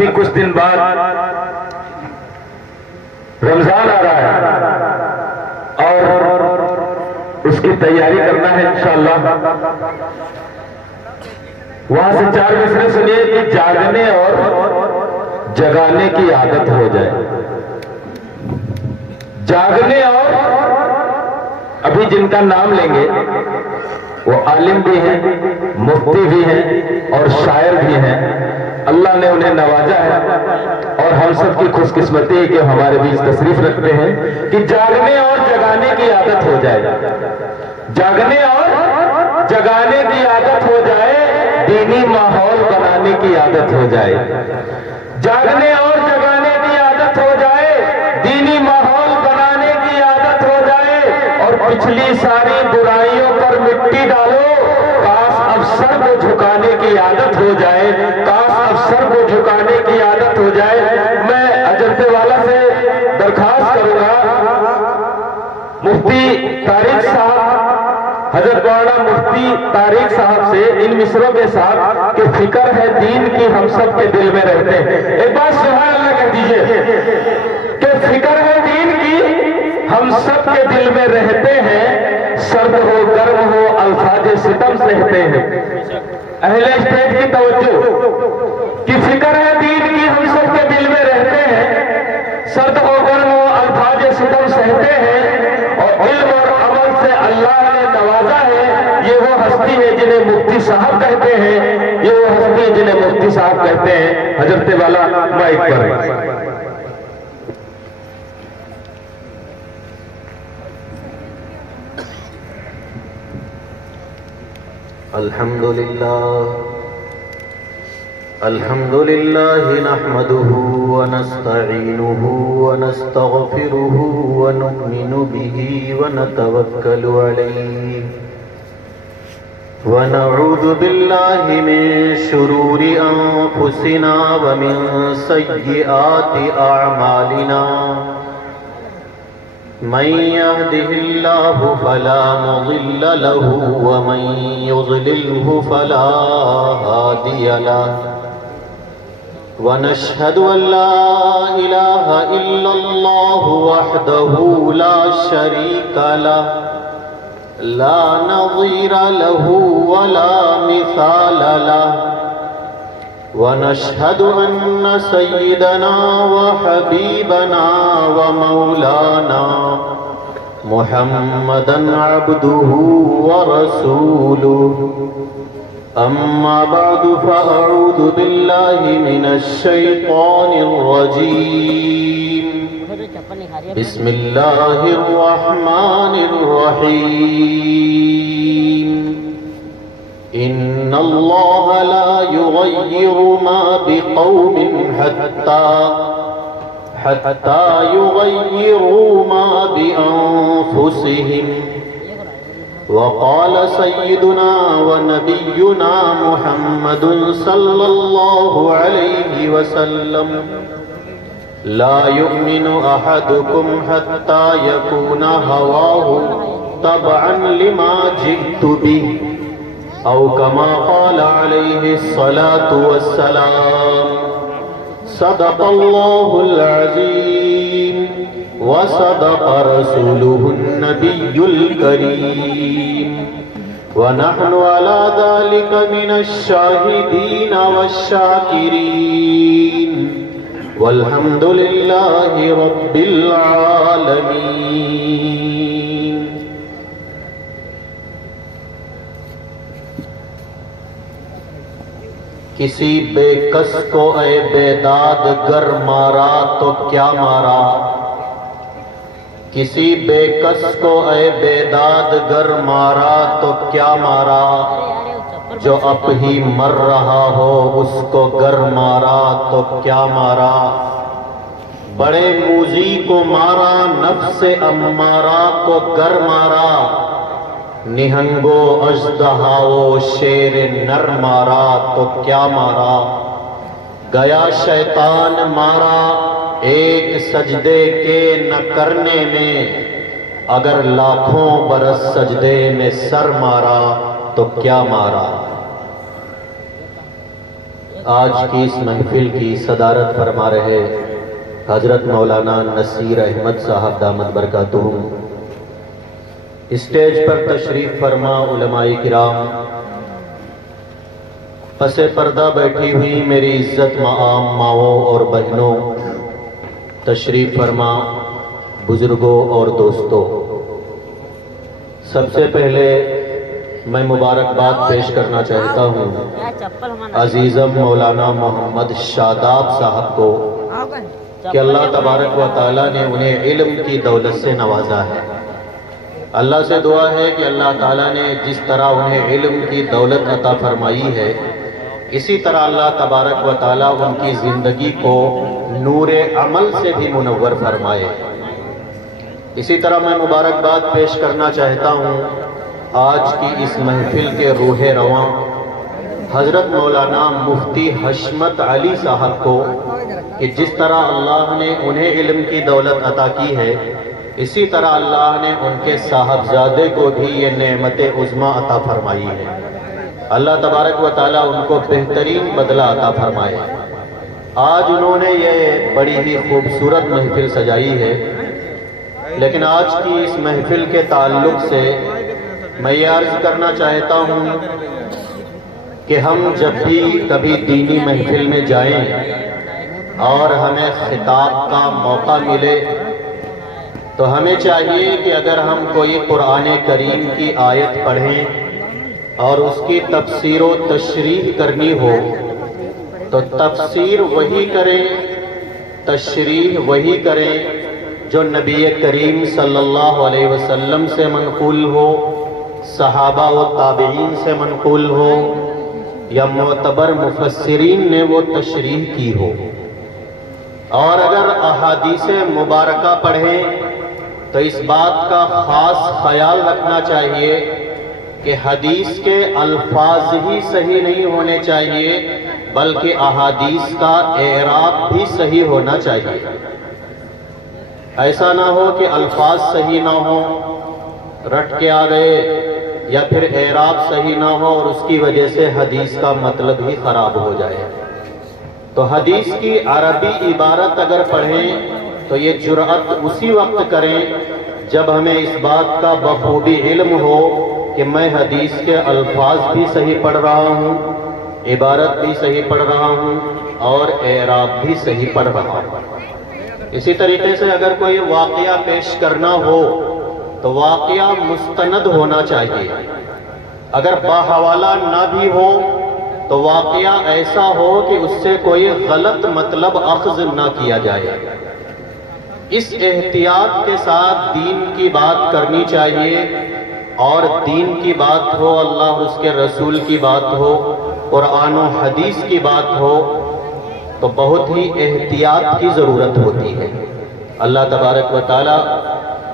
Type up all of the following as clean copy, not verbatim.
ابھی کچھ دن بعد رمضان آ رہا ہے اور اس کی تیاری کرنا ہے انشاءاللہ۔ وہاں سے 4 مصرے سنیے کہ جاگنے اور جگانے کی عادت ہو جائے۔ جاگنے اور ابھی جن کا نام لیں گے وہ عالم بھی ہیں، مفتی بھی ہیں اور شاعر بھی ہیں۔ اللہ نے انہیں نوازا ہے اور ہم سب کی خوش قسمتی ہے کہ ہمارے بیچ تشریف رکھتے ہیں کہ جاگنے اور جگانے کی عادت ہو جائے۔ جاگنے اور جگانے کی عادت ہو جائے، دینی ماحول بنانے کی عادت ہو جائے۔ جاگنے اور جگانے کی عادت ہو جائے، دینی ماحول بنانے کی عادت ہو جائے، اور پچھلی ساری برائیوں پر مٹی ڈالو۔ کاش اب سر کو جھکانے کی عادت ہو جائے، کاش اب سر کو جھکانے کی عادت ہو جائے۔ میں حضرت والا سے درخواست کروں گا، مفتی طارق صاحب، حضرت مولانا مفتی طارق صاحب سے ان مصروں کے ساتھ کہ فکر ہے دین کی ہم سب کے دل میں رہتے ہیں۔ ایک بات سبحان اللہ کہہ دیجئے کہ فکر ہے دین کی ہم سب کے دل میں رہتے ہیں، سرد ہو گرم ہو الفاظ ستم سہتے ہیں۔ اہل اسٹیج کی توجہ کہ فکر ہے دین کی ہم سب کے دل میں رہتے ہیں، سرد ہو گرم ہو الفاظ ستم سہتے ہیں، اور علم اور عمل سے اللہ نے نوازا ہے۔ یہ وہ ہستی ہے جنہیں مفتی صاحب کہتے ہیں، یہ وہ ہستی ہے جنہیں مفتی صاحب کہتے ہیں۔ حضرت والا مائک پر۔ الحمد لله نحمده ونستعينه ونستغفره ونؤمن به ونتوكل عليه ونعوذ بالله من شرور أنفسنا ومن سيئات أعمالنا من يهده الله فلا مضل له ومن يضلله فلا هادي له ونشهد أن لا إله إلا الله وحده لا شريك له لا نظير له ولا مثال له ونشهد أن سيدنا وحبيبنا ومولانا محمدا عبده ورسوله أما بعد فأعوذ بالله من الشيطان الرجيم بسم الله الرحمن الرحيم إن الله لا يغير ما بقوم حتى يغيروا ما بأنفسهم وقال سيدنا ونبينا محمد صلى الله عليه وسلم لا يؤمن أحدكم حتى يكون هواه تبعا لما جئت به أو كما قال عليه الصلاة والسلام صدق الله العظيم وصدق رسوله النبي الكريم ونحن على ذلك من الشاهدين والشاكرين والحمد لله رب العالمين۔ کسی بے کس کو اے بیداد گر مارا تو کیا مارا، کسی بے کس کو اے بیداد گر مارا تو کیا مارا، جو اب ہی مر رہا ہو اس کو گر مارا تو کیا مارا، بڑے موذی کو مارا نفس امارہ کو گر مارا، نہنگو اژدہاؤ شیر نر مارا تو کیا مارا، گیا شیطان مارا ایک سجدے کے نہ کرنے میں، اگر لاکھوں برس سجدے میں سر مارا تو کیا مارا۔ آج کی اس محفل کی صدارت فرما رہے حضرت مولانا نصیر احمد صاحب دامت برکاتہم، اسٹیج پر تشریف فرما علماء کرام، پس پردہ بیٹھی ہوئی میری عزت معام ماؤں اور بہنوں، تشریف فرما بزرگوں اور دوستوں، سب سے پہلے میں مبارکباد پیش کرنا چاہتا ہوں عزیزم مولانا محمد شاداب صاحب کو کہ اللہ تبارک و تعالیٰ نے انہیں علم کی دولت سے نوازا ہے۔ اللہ سے دعا ہے کہ اللہ تعالیٰ نے جس طرح انہیں علم کی دولت عطا فرمائی ہے، اسی طرح اللہ تبارک و تعالیٰ ان کی زندگی کو نور عمل سے بھی منور فرمائے۔ اسی طرح میں مبارکباد پیش کرنا چاہتا ہوں آج کی اس محفل کے روح رواں حضرت مولانا مفتی حشمت علی صاحب کو کہ جس طرح اللہ نے انہیں علم کی دولت عطا کی ہے، اسی طرح اللہ نے ان کے صاحبزادے کو بھی یہ نعمت عظمیٰ عطا فرمائی ہے۔ اللہ تبارک و تعالیٰ ان کو بہترین بدلہ عطا فرمائے۔ آج انہوں نے یہ بڑی ہی خوبصورت محفل سجائی ہے، لیکن آج کی اس محفل کے تعلق سے میں یہ عرض کرنا چاہتا ہوں کہ ہم جب بھی کبھی دینی محفل میں جائیں اور ہمیں خطاب کا موقع ملے تو ہمیں چاہیے کہ اگر ہم کوئی قرآن کریم کی آیت پڑھیں اور اس کی تفسیر و تشریح کرنی ہو تو تفسیر وہی کریں، تشریح وہی کریں جو نبی کریم صلی اللہ علیہ وسلم سے منقول ہو، صحابہ و تابعین سے منقول ہو، یا معتبر مفسرین نے وہ تشریح کی ہو۔ اور اگر احادیث مبارکہ پڑھیں تو اس بات کا خاص خیال رکھنا چاہیے کہ حدیث کے الفاظ ہی صحیح نہیں ہونے چاہیے بلکہ احادیث کا اعراب بھی صحیح ہونا چاہیے۔ ایسا نہ ہو کہ الفاظ صحیح نہ ہوں، رٹ کے آ گئے، یا پھر اعراب صحیح نہ ہو اور اس کی وجہ سے حدیث کا مطلب ہی خراب ہو جائے۔ تو حدیث کی عربی عبارت اگر پڑھیں تو یہ جرأت اسی وقت کریں جب ہمیں اس بات کا بخوبی علم ہو کہ میں حدیث کے الفاظ بھی صحیح پڑھ رہا ہوں، عبارت بھی صحیح پڑھ رہا ہوں اور اعراب بھی صحیح پڑھ رہا ہوں۔ اسی طریقے سے اگر کوئی واقعہ پیش کرنا ہو تو واقعہ مستند ہونا چاہیے، اگر باحوالہ نہ بھی ہو تو واقعہ ایسا ہو کہ اس سے کوئی غلط مطلب اخذ نہ کیا جائے۔ اس احتیاط کے ساتھ دین کی بات کرنی چاہیے، اور دین کی بات ہو، اللہ اور اس کے رسول کی بات ہو، قرآن و حدیث کی بات ہو تو بہت ہی احتیاط کی ضرورت ہوتی ہے۔ اللہ تبارک و تعالی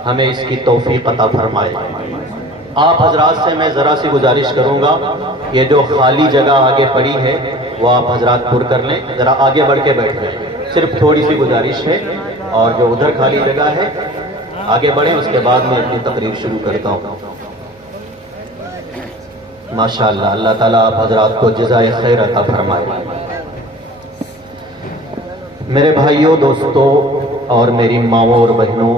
ہمیں اس کی توفیق عطا فرمائے۔ آپ حضرات سے میں ذرا سی گزارش کروں گا، یہ جو خالی جگہ آگے پڑی ہے وہ آپ حضرات پر کر لیں، ذرا آگے بڑھ کے بیٹھ جائیں، صرف تھوڑی سی گزارش ہے، اور جو ادھر خالی جگہ ہے آگے بڑھیں، اس کے بعد میں اپنی تقریر شروع کرتا ہوں۔ ماشاءاللہ، اللہ تعالیٰ آپ حضرات کو جزائے خیر عطا فرمائے۔ میرے بھائیوں، دوستوں اور میری ماؤں اور بہنوں،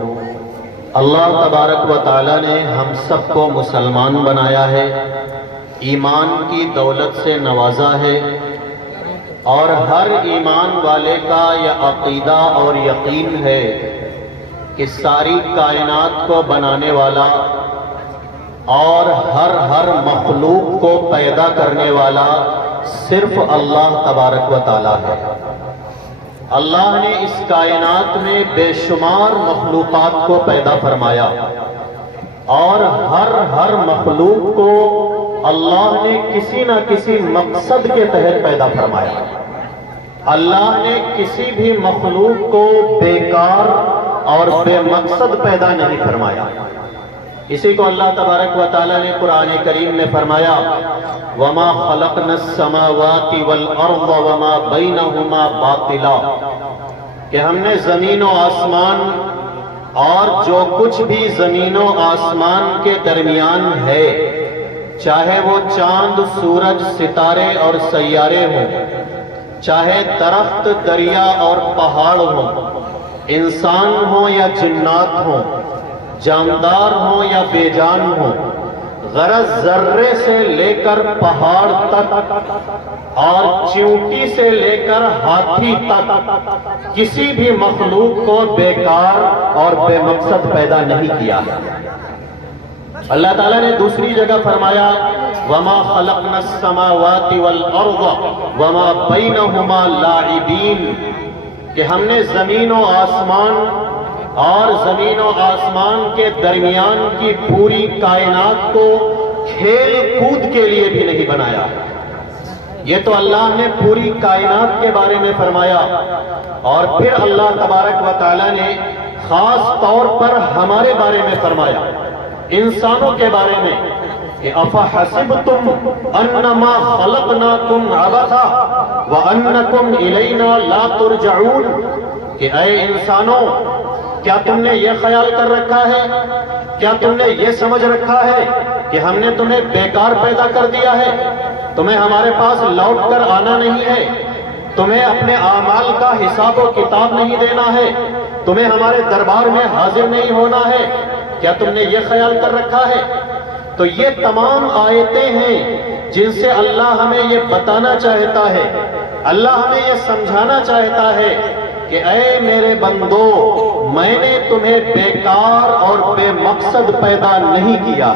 اللہ تبارک و تعالیٰ نے ہم سب کو مسلمان بنایا ہے، ایمان کی دولت سے نوازا ہے، اور ہر ایمان والے کا یہ عقیدہ اور یقین ہے کہ ساری کائنات کو بنانے والا اور ہر مخلوق کو پیدا کرنے والا صرف اللہ تبارک و تعالیٰ ہے۔ اللہ نے اس کائنات میں بے شمار مخلوقات کو پیدا فرمایا، اور ہر مخلوق کو اللہ نے کسی نہ کسی مقصد کے تحت پیدا فرمایا۔ اللہ نے کسی بھی مخلوق کو بیکار اور بے مقصد پیدا نہیں فرمایا۔ اسی کو اللہ تبارک و تعالیٰ نے قرآن کریم میں فرمایا، وَمَا خَلَقْنَا السَّمَاوَاتِ وَالْأَرْضَ وَمَا بَيْنَهُمَا بَاطِلًا، کہ ہم نے زمین و آسمان اور جو کچھ بھی زمین و آسمان کے درمیان ہے، چاہے وہ چاند، سورج، ستارے اور سیارے ہوں، چاہے درخت، دریا اور پہاڑ ہوں، انسان ہوں یا جنات ہوں، جاندار ہوں یا بے جان ہوں، غرض ذرے سے لے کر پہاڑ تک اور چیونٹی سے لے کر ہاتھی تک کسی بھی مخلوق کو بیکار اور بے مقصد پیدا نہیں کیا ہے۔ اللہ تعالیٰ نے دوسری جگہ فرمایا وَمَا خَلَقْنَا السَّمَاوَاتِ وَالْأَرْضَ وَمَا بَيْنَهُمَا لَاعِبِينَ، کہ ہم نے زمین و آسمان اور زمین و آسمان کے درمیان کی پوری کائنات کو کھیل کود کے لیے بھی نہیں بنایا۔ یہ تو اللہ نے پوری کائنات کے بارے میں فرمایا، اور پھر اللہ تبارک و تعالیٰ نے خاص طور پر ہمارے بارے میں فرمایا، انسانوں کے بارے میں کہ افحسبتم انما خلقناکم عبثا وانکم الینا لا ترجعون، کہ اے انسانوں، کیا تم نے یہ خیال کر رکھا ہے، کیا تم نے یہ سمجھ رکھا ہے کہ ہم نے تمہیں بیکار پیدا کر دیا ہے، تمہیں ہمارے پاس لوٹ کر آنا نہیں ہے، تمہیں اپنے اعمال کا حساب و کتاب نہیں دینا ہے، تمہیں ہمارے دربار میں حاضر نہیں ہونا ہے، کیا تم نے یہ خیال کر رکھا ہے؟ تو یہ تمام آیتیں ہیں جن سے اللہ ہمیں یہ بتانا چاہتا ہے، اللہ ہمیں یہ سمجھانا چاہتا ہے کہ اے میرے بندو، میں نے تمہیں بیکار اور بے مقصد پیدا نہیں کیا۔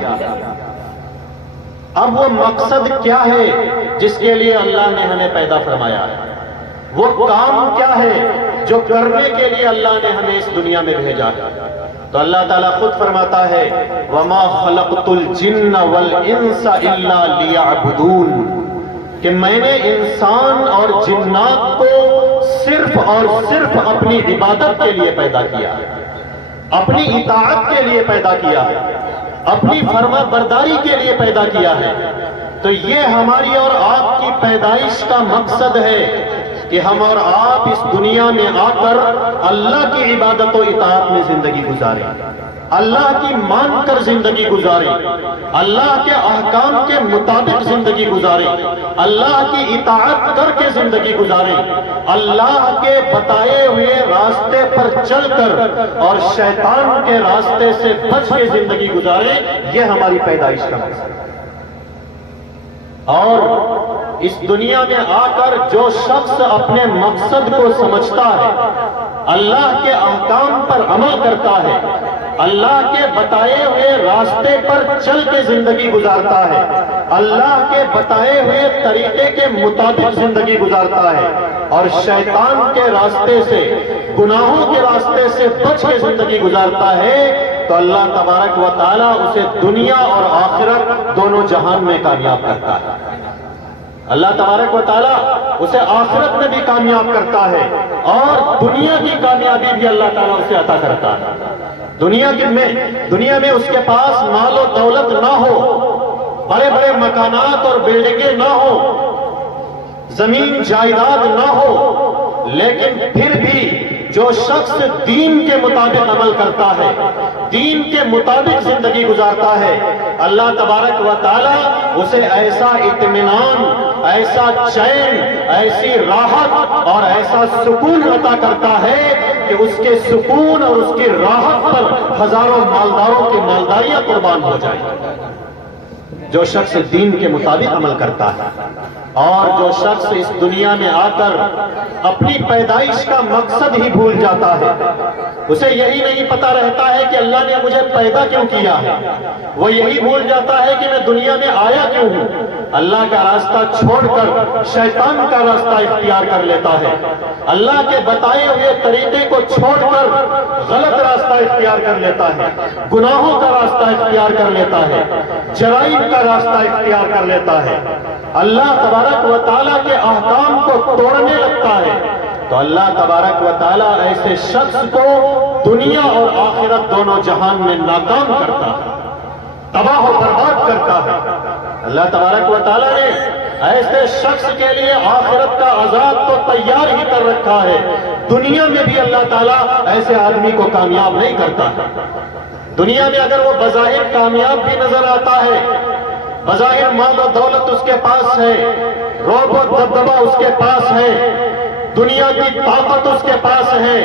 اب وہ مقصد کیا ہے جس کے لیے اللہ نے ہمیں پیدا فرمایا ہے؟ وہ کام کیا ہے جو کرنے کے لیے اللہ نے ہمیں اس دنیا میں بھیجا ہے؟ تو اللہ تعالیٰ خود فرماتا ہے وَمَا خَلَقْتُ الْجِنَّ وَالْإِنسَ إِلَّا لِيَعْبُدُونَ، کہ میں نے انسان اور جنات کو صرف اور صرف اپنی عبادت کے لیے پیدا کیا ہے، اپنی اطاعت کے لیے پیدا کیا ہے، اپنی فرما برداری کے لیے پیدا کیا ہے۔ تو یہ ہماری اور آپ کی پیدائش کا مقصد ہے کہ ہم اور آپ اس دنیا میں آ کر اللہ کی عبادت و اطاعت میں زندگی گزاریں، اللہ کی مان کر زندگی گزاریں، اللہ کے احکام کے مطابق زندگی گزاریں، اللہ کی اطاعت کر کے زندگی گزاریں، اللہ کے بتائے ہوئے راستے پر چل کر اور شیطان کے راستے سے بچ کے زندگی گزاریں۔ یہ ہماری پیدائش کا مقصد ہے۔ اور اس دنیا میں آ کر جو شخص اپنے مقصد کو سمجھتا ہے، اللہ کے احکام پر عمل کرتا ہے، اللہ کے بتائے ہوئے راستے پر چل کے زندگی گزارتا ہے، اللہ کے بتائے ہوئے طریقے کے مطابق زندگی گزارتا ہے، اور شیطان کے راستے سے، گناہوں کے راستے سے بچ کے زندگی گزارتا ہے، تو اللہ تبارک و تعالیٰ اسے دنیا اور آخرت دونوں جہان میں کامیاب کرتا ہے۔ اللہ تبارک و تعالیٰ اسے آخرت میں بھی کامیاب کرتا ہے، اور دنیا کی کامیابی بھی اللہ تعالیٰ اسے عطا کرتا ہے۔ دنیا میں اس کے پاس مال و دولت نہ ہو، بڑے بڑے مکانات اور بلڈنگیں نہ ہو، زمین جائیداد نہ ہو، لیکن پھر بھی جو شخص دین کے مطابق عمل کرتا ہے، دین کے مطابق زندگی گزارتا ہے، اللہ تبارک و تعالیٰ اسے ایسا اطمینان، ایسا چین، ایسی راحت اور ایسا سکون عطا کرتا ہے کہ اس کے سکون اور اس کی راحت پر ہزاروں مالداروں کی مالداریاں قربان ہو جائیں۔ جو شخص دین کے مطابق عمل کرتا ہے، اور جو شخص اس دنیا میں آ کر اپنی پیدائش کا مقصد ہی بھول جاتا ہے، اسے یہی نہیں پتا رہتا ہے کہ اللہ نے مجھے پیدا کیوں کیا ہے، وہ یہی بھول جاتا ہے کہ میں دنیا میں آیا کیوں ہوں، اللہ کا راستہ چھوڑ کر شیطان کا راستہ اختیار کر لیتا ہے، اللہ کے بتائے ہوئے طریقے کو چھوڑ کر غلط راستہ اختیار کر لیتا ہے، گناہوں کا راستہ اختیار کر لیتا ہے، جرائم کا راستہ اختیار کر لیتا ہے، اللہ تبارک و تعالیٰ کے احکام کو توڑنے لگتا ہے، تو اللہ تبارک و تعالیٰ ایسے شخص کو دنیا اور آخرت دونوں جہان میں ناکام کرتا ہے، تباہ و برباد کرتا ہے۔ اللہ تبارک و تعالیٰ نے ایسے شخص کے لیے آخرت کا عذاب تو تیار ہی کر رکھا ہے، دنیا میں بھی اللہ تعالیٰ ایسے آدمی کو کامیاب نہیں کرتا۔ دنیا میں اگر وہ بظاہر کامیاب بھی نظر آتا ہے، بظاہر مال و دولت اس کے پاس ہے، رعب و دبدبہ اس کے پاس ہے، دنیا کی طاقت اس کے پاس ہے،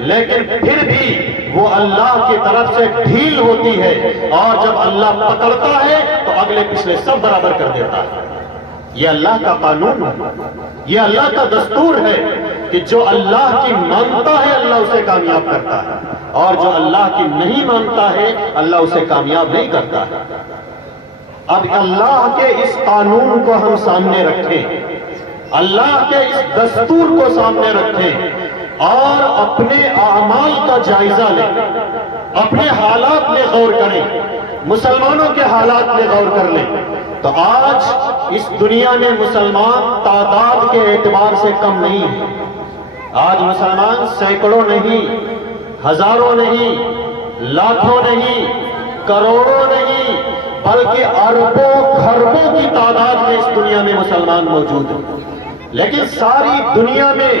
لیکن پھر بھی وہ اللہ کی طرف سے ڈھیل ہوتی ہے، اور جب اللہ پکڑتا ہے تو اگلے پچھلے سب برابر کر دیتا ہے۔ یہ اللہ کا قانون ہے، یہ اللہ کا دستور ہے کہ جو اللہ کی مانتا ہے اللہ اسے کامیاب کرتا ہے، اور جو اللہ کی نہیں مانتا ہے اللہ اسے کامیاب نہیں کرتا ہے۔ اب اللہ کے اس قانون کو ہم سامنے رکھیں، اللہ کے اس دستور کو سامنے رکھیں، اور اپنے اعمال کا جائزہ لیں، اپنے حالات میں غور کریں، مسلمانوں کے حالات میں غور کر لیں، تو آج اس دنیا میں مسلمان تعداد کے اعتبار سے کم نہیں ہے۔ آج مسلمان سینکڑوں نہیں، ہزاروں نہیں، لاکھوں نہیں، کروڑوں نہیں، بلکہ اربوں خربوں کی تعداد میں اس دنیا میں مسلمان موجود ہیں۔ لیکن ساری دنیا میں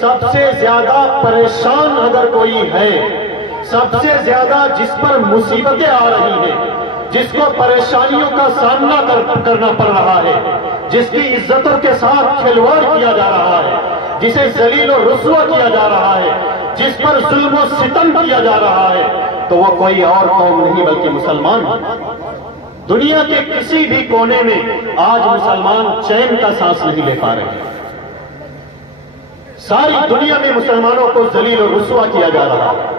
سب سے زیادہ پریشان اگر کوئی ہے، سب سے زیادہ جس پر مصیبتیں آ رہی ہیں، جس کو پریشانیوں کا سامنا کرنا پڑ رہا ہے، جس کی عزتوں کے ساتھ کھلواڑ کیا جا رہا ہے، جسے ذلیل و رسوا کیا جا رہا ہے، جس پر ظلم و ستم کیا جا رہا ہے، تو وہ کوئی اور قوم نہیں بلکہ مسلمان ہے۔ دنیا کے کسی بھی کونے میں آج مسلمان چین کا سانس نہیں لے پا رہے۔ ساری دنیا میں مسلمانوں کو ذلیل و رسوا کیا جا رہا ہے۔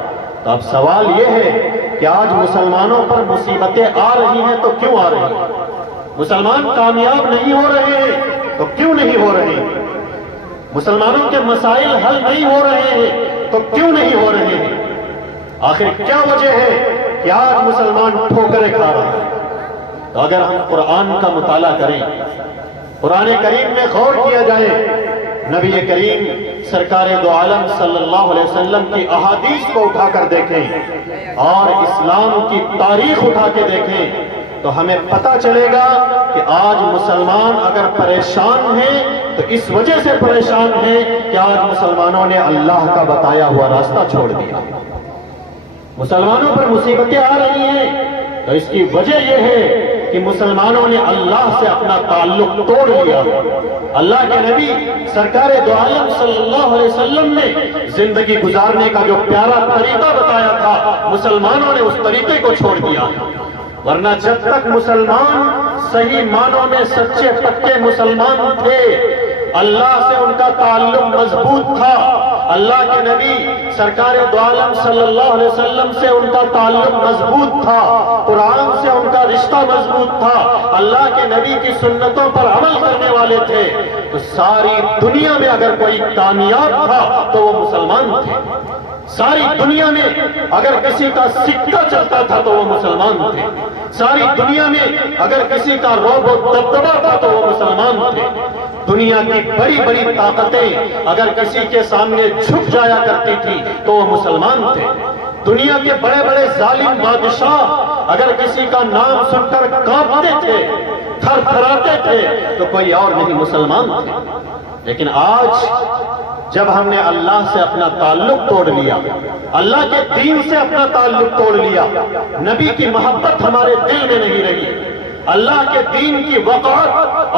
تو اب سوال یہ ہے کہ آج مسلمانوں پر مصیبتیں آ رہی ہیں تو کیوں آ رہی ہیں؟ مسلمان کامیاب نہیں ہو رہے ہیں تو کیوں نہیں ہو رہے ہیں؟ مسلمانوں کے مسائل حل نہیں ہو رہے ہیں تو کیوں نہیں ہو رہے ہیں؟ آخر کیا وجہ ہے کہ آج مسلمان ٹھوکریں کھا رہا ہے؟ تو اگر ہم قرآن کا مطالعہ کریں، قرآن کریم میں غور کیا جائے، نبی کریم سرکار دو عالم صلی اللہ علیہ وسلم کی احادیث کو اٹھا کر دیکھیں اور اسلام کی تاریخ اٹھا کے دیکھیں، تو ہمیں پتہ چلے گا کہ آج مسلمان اگر پریشان ہیں تو اس وجہ سے پریشان ہیں کہ آج مسلمانوں نے اللہ کا بتایا ہوا راستہ چھوڑ دیا۔ مسلمانوں پر مصیبتیں آ رہی ہیں تو اس کی وجہ یہ ہے کہ مسلمانوں نے اللہ سے اپنا تعلق توڑ لیا۔ اللہ کے نبی سرکار دو عالم صلی اللہ علیہ وسلم نے زندگی گزارنے کا جو پیارا طریقہ بتایا تھا، مسلمانوں نے اس طریقے کو چھوڑ دیا۔ ورنہ جب تک مسلمان صحیح معنوں میں سچے پکے مسلمان تھے، اللہ سے ان کا تعلق مضبوط تھا، اللہ کے نبی سرکار دو عالم صلی اللہ علیہ وسلم سے ان کا تعلق مضبوط تھا، قرآن سے ان کا رشتہ مضبوط تھا، اللہ کے نبی کی سنتوں پر عمل کرنے والے تھے، تو ساری دنیا میں اگر کوئی کامیاب تھا تو وہ مسلمان تھے۔ ساری دنیا میں اگر کسی کا سکہ چلتا تھا تو وہ مسلمان تھے۔ ساری دنیا میں اگر کسی کا رعب و دبدبہ تھا تو وہ مسلمان تھے۔ دنیا کی بڑی بڑی طاقتیں اگر کسی کے سامنے جھک جایا کرتی تھی تو وہ مسلمان تھے۔ دنیا کے بڑے بڑے ظالم بادشاہ اگر کسی کا نام سن کر کانپتے تھے، تھر تھراتے تھے، تو کوئی اور نہیں، مسلمان تھے۔ لیکن آج جب ہم نے اللہ سے اپنا تعلق توڑ لیا، اللہ کے دین سے اپنا تعلق توڑ لیا، نبی کی محبت ہمارے دل میں نہیں رہی، اللہ کے دین کی وقار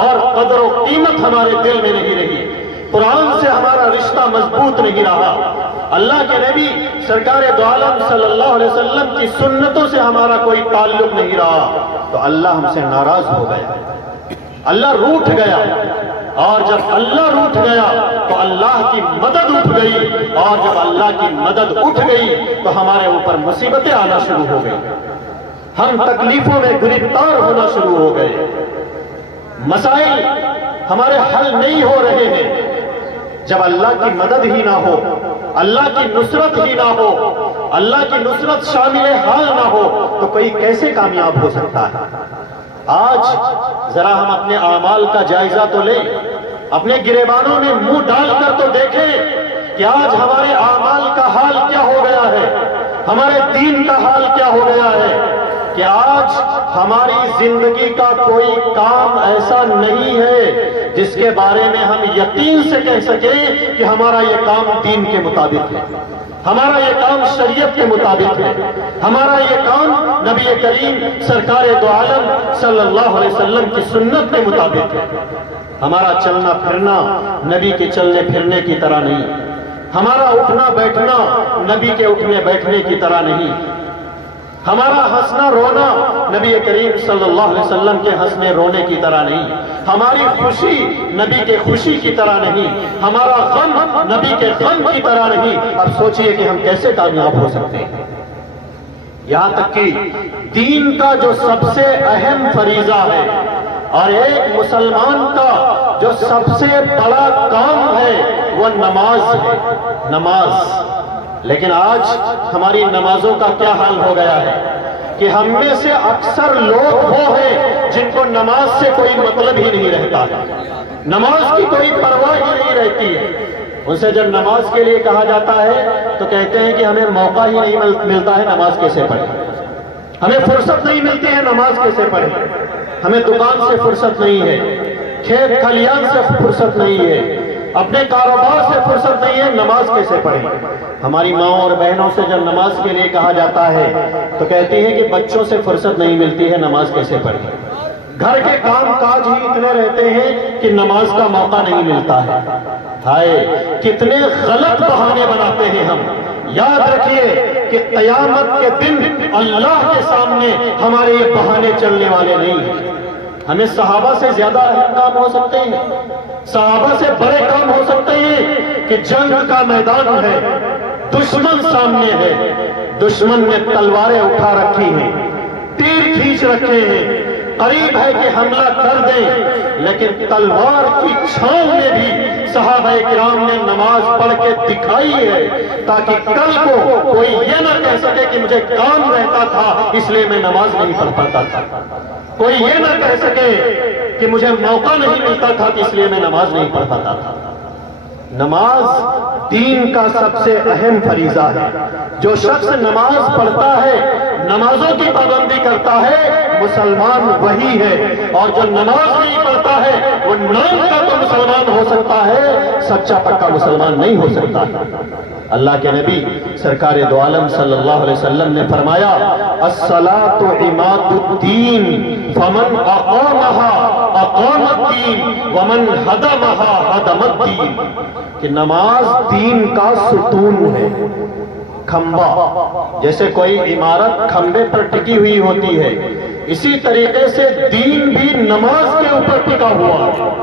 اور قدر و قیمت ہمارے دل میں نہیں رہی، قرآن سے ہمارا رشتہ مضبوط نہیں رہا، اللہ کے نبی سرکار دو عالم صلی اللہ علیہ وسلم کی سنتوں سے ہمارا کوئی تعلق نہیں رہا، تو اللہ ہم سے ناراض ہو گیا، اللہ روٹھ گیا۔ اور جب اللہ روٹھ گیا تو اللہ کی مدد اٹھ گئی، اور جب اللہ کی مدد اٹھ گئی تو ہمارے اوپر مصیبتیں آنا شروع ہو گئی، ہم تکلیفوں میں گرفتار ہونا شروع ہو گئے، مسائل ہمارے حل نہیں ہو رہے ہیں۔ جب اللہ کی مدد ہی نہ ہو، اللہ کی نصرت ہی نہ ہو، اللہ کی نصرت شامل حال نہ ہو تو کوئی کیسے کامیاب ہو سکتا ہے؟ آج ذرا ہم اپنے اعمال کا جائزہ تو لیں، اپنے گریبانوں میں منہ ڈال کر تو دیکھیں کہ آج ہمارے اعمال کا حال کیا ہو گیا ہے، ہمارے دین کا حال کیا ہو گیا ہے، کہ آج ہماری زندگی کا کوئی کام ایسا نہیں ہے جس کے بارے میں ہم یقین سے کہہ سکیں کہ ہمارا یہ کام دین کے مطابق ہے۔ ہمارا یہ کام شریعت کے مطابق ہے، ہمارا یہ کام نبی کریم سرکار دو عالم صلی اللہ علیہ وسلم کی سنت کے مطابق ہے۔ ہمارا چلنا پھرنا نبی کے چلنے پھرنے کی طرح نہیں، ہمارا اٹھنا بیٹھنا نبی کے اٹھنے بیٹھنے کی طرح نہیں، ہمارا ہنسنا رونا نبی کریم صلی اللہ علیہ وسلم کے ہنسنے رونے کی طرح نہیں، ہماری خوشی نبی کے خوشی کی طرح نہیں، ہمارا غم نبی کے غم کی طرح نہیں۔ اب سوچئے کہ ہم کیسے کامیاب ہو سکتے ہیں؟ یہاں تک کہ دین کا جو سب سے اہم فریضہ ہے اور ایک مسلمان کا جو سب سے بڑا کام ہے وہ نماز ہے، نماز۔ لیکن آج ہماری نمازوں کا کیا حال ہو گیا ہے کہ ہم میں سے اکثر لوگ وہ ہیں جن کو نماز سے کوئی مطلب ہی نہیں رہتا ہے، نماز کی کوئی پرواہ ہی نہیں رہتی ہے۔ ان سے جب نماز کے لیے کہا جاتا ہے تو کہتے ہیں کہ ہمیں موقع ہی نہیں ملتا ہے، نماز کیسے پڑھیں، ہمیں فرصت نہیں ملتی ہے، نماز کیسے پڑھیں، ہمیں دکان سے فرصت نہیں ہے، کھیت کھلیان سے فرصت نہیں ہے، اپنے کاروبار سے فرصت نہیں ہے، نماز کیسے پڑھیں۔ ہماری ماں اور بہنوں سے جب نماز کے لیے کہا جاتا ہے تو کہتی ہے کہ بچوں سے فرصت نہیں ملتی ہے، نماز کیسے پڑھیں۔ گھر کے کام کاج ہی اتنے رہتے ہیں کہ نماز کا موقع نہیں ملتا ہے۔ ہائے کتنے غلط بہانے بناتے ہیں ہم۔ یاد رکھیے کہ قیامت کے دن اللہ کے سامنے ہمارے یہ بہانے چلنے والے نہیں ہیں۔ ہمیں صحابہ سے زیادہ اہم کام ہو سکتے ہیں، صحابہ سے بڑے کام ہو سکتے ہیں کہ جنگ کا میدان ہے، دشمن سامنے ہے، دشمن نے تلواریں اٹھا رکھی ہیں، تیر کھینچ رکھے ہیں، قریب ہے کہ حملہ کر دیں، لیکن تلوار کی چھاؤں میں بھی صحابہ کرام نے نماز پڑھ کے دکھائی ہے تاکہ کل کو کوئی یہ نہ کہہ سکے کہ مجھے کام رہتا تھا اس لیے میں نماز نہیں پڑھ پاتا تھا، کوئی یہ نہ کہہ سکے کہ مجھے موقع نہیں ملتا تھا اس لیے میں نماز نہیں پڑھ پاتا تھا۔ نماز دین کا سب سے اہم فریضہ ہے۔ جو شخص نماز پڑھتا ہے، نمازوں کی پابندی کرتا ہے، مسلمان وہی ہے، اور جو نماز نہیں پڑھتا ہے وہ نام کا تو مسلمان ہو سکتا ہے، سچا پکا مسلمان نہیں ہو سکتا۔ اللہ کے نبی سرکار دو عالم صلی اللہ علیہ وسلم نے فرمایا الصلاۃ عماد الدین فمن اقامها اقام الدین ومن ہدمها ہدم الدین، کہ نماز دین کا ستون ہے، کھمبا، جیسے کوئی عمارت کھمبے پر ٹکی ہوئی ہوتی ہے، اسی طریقے سے دین بھی نماز کے اوپر ٹکا ہوا ہے۔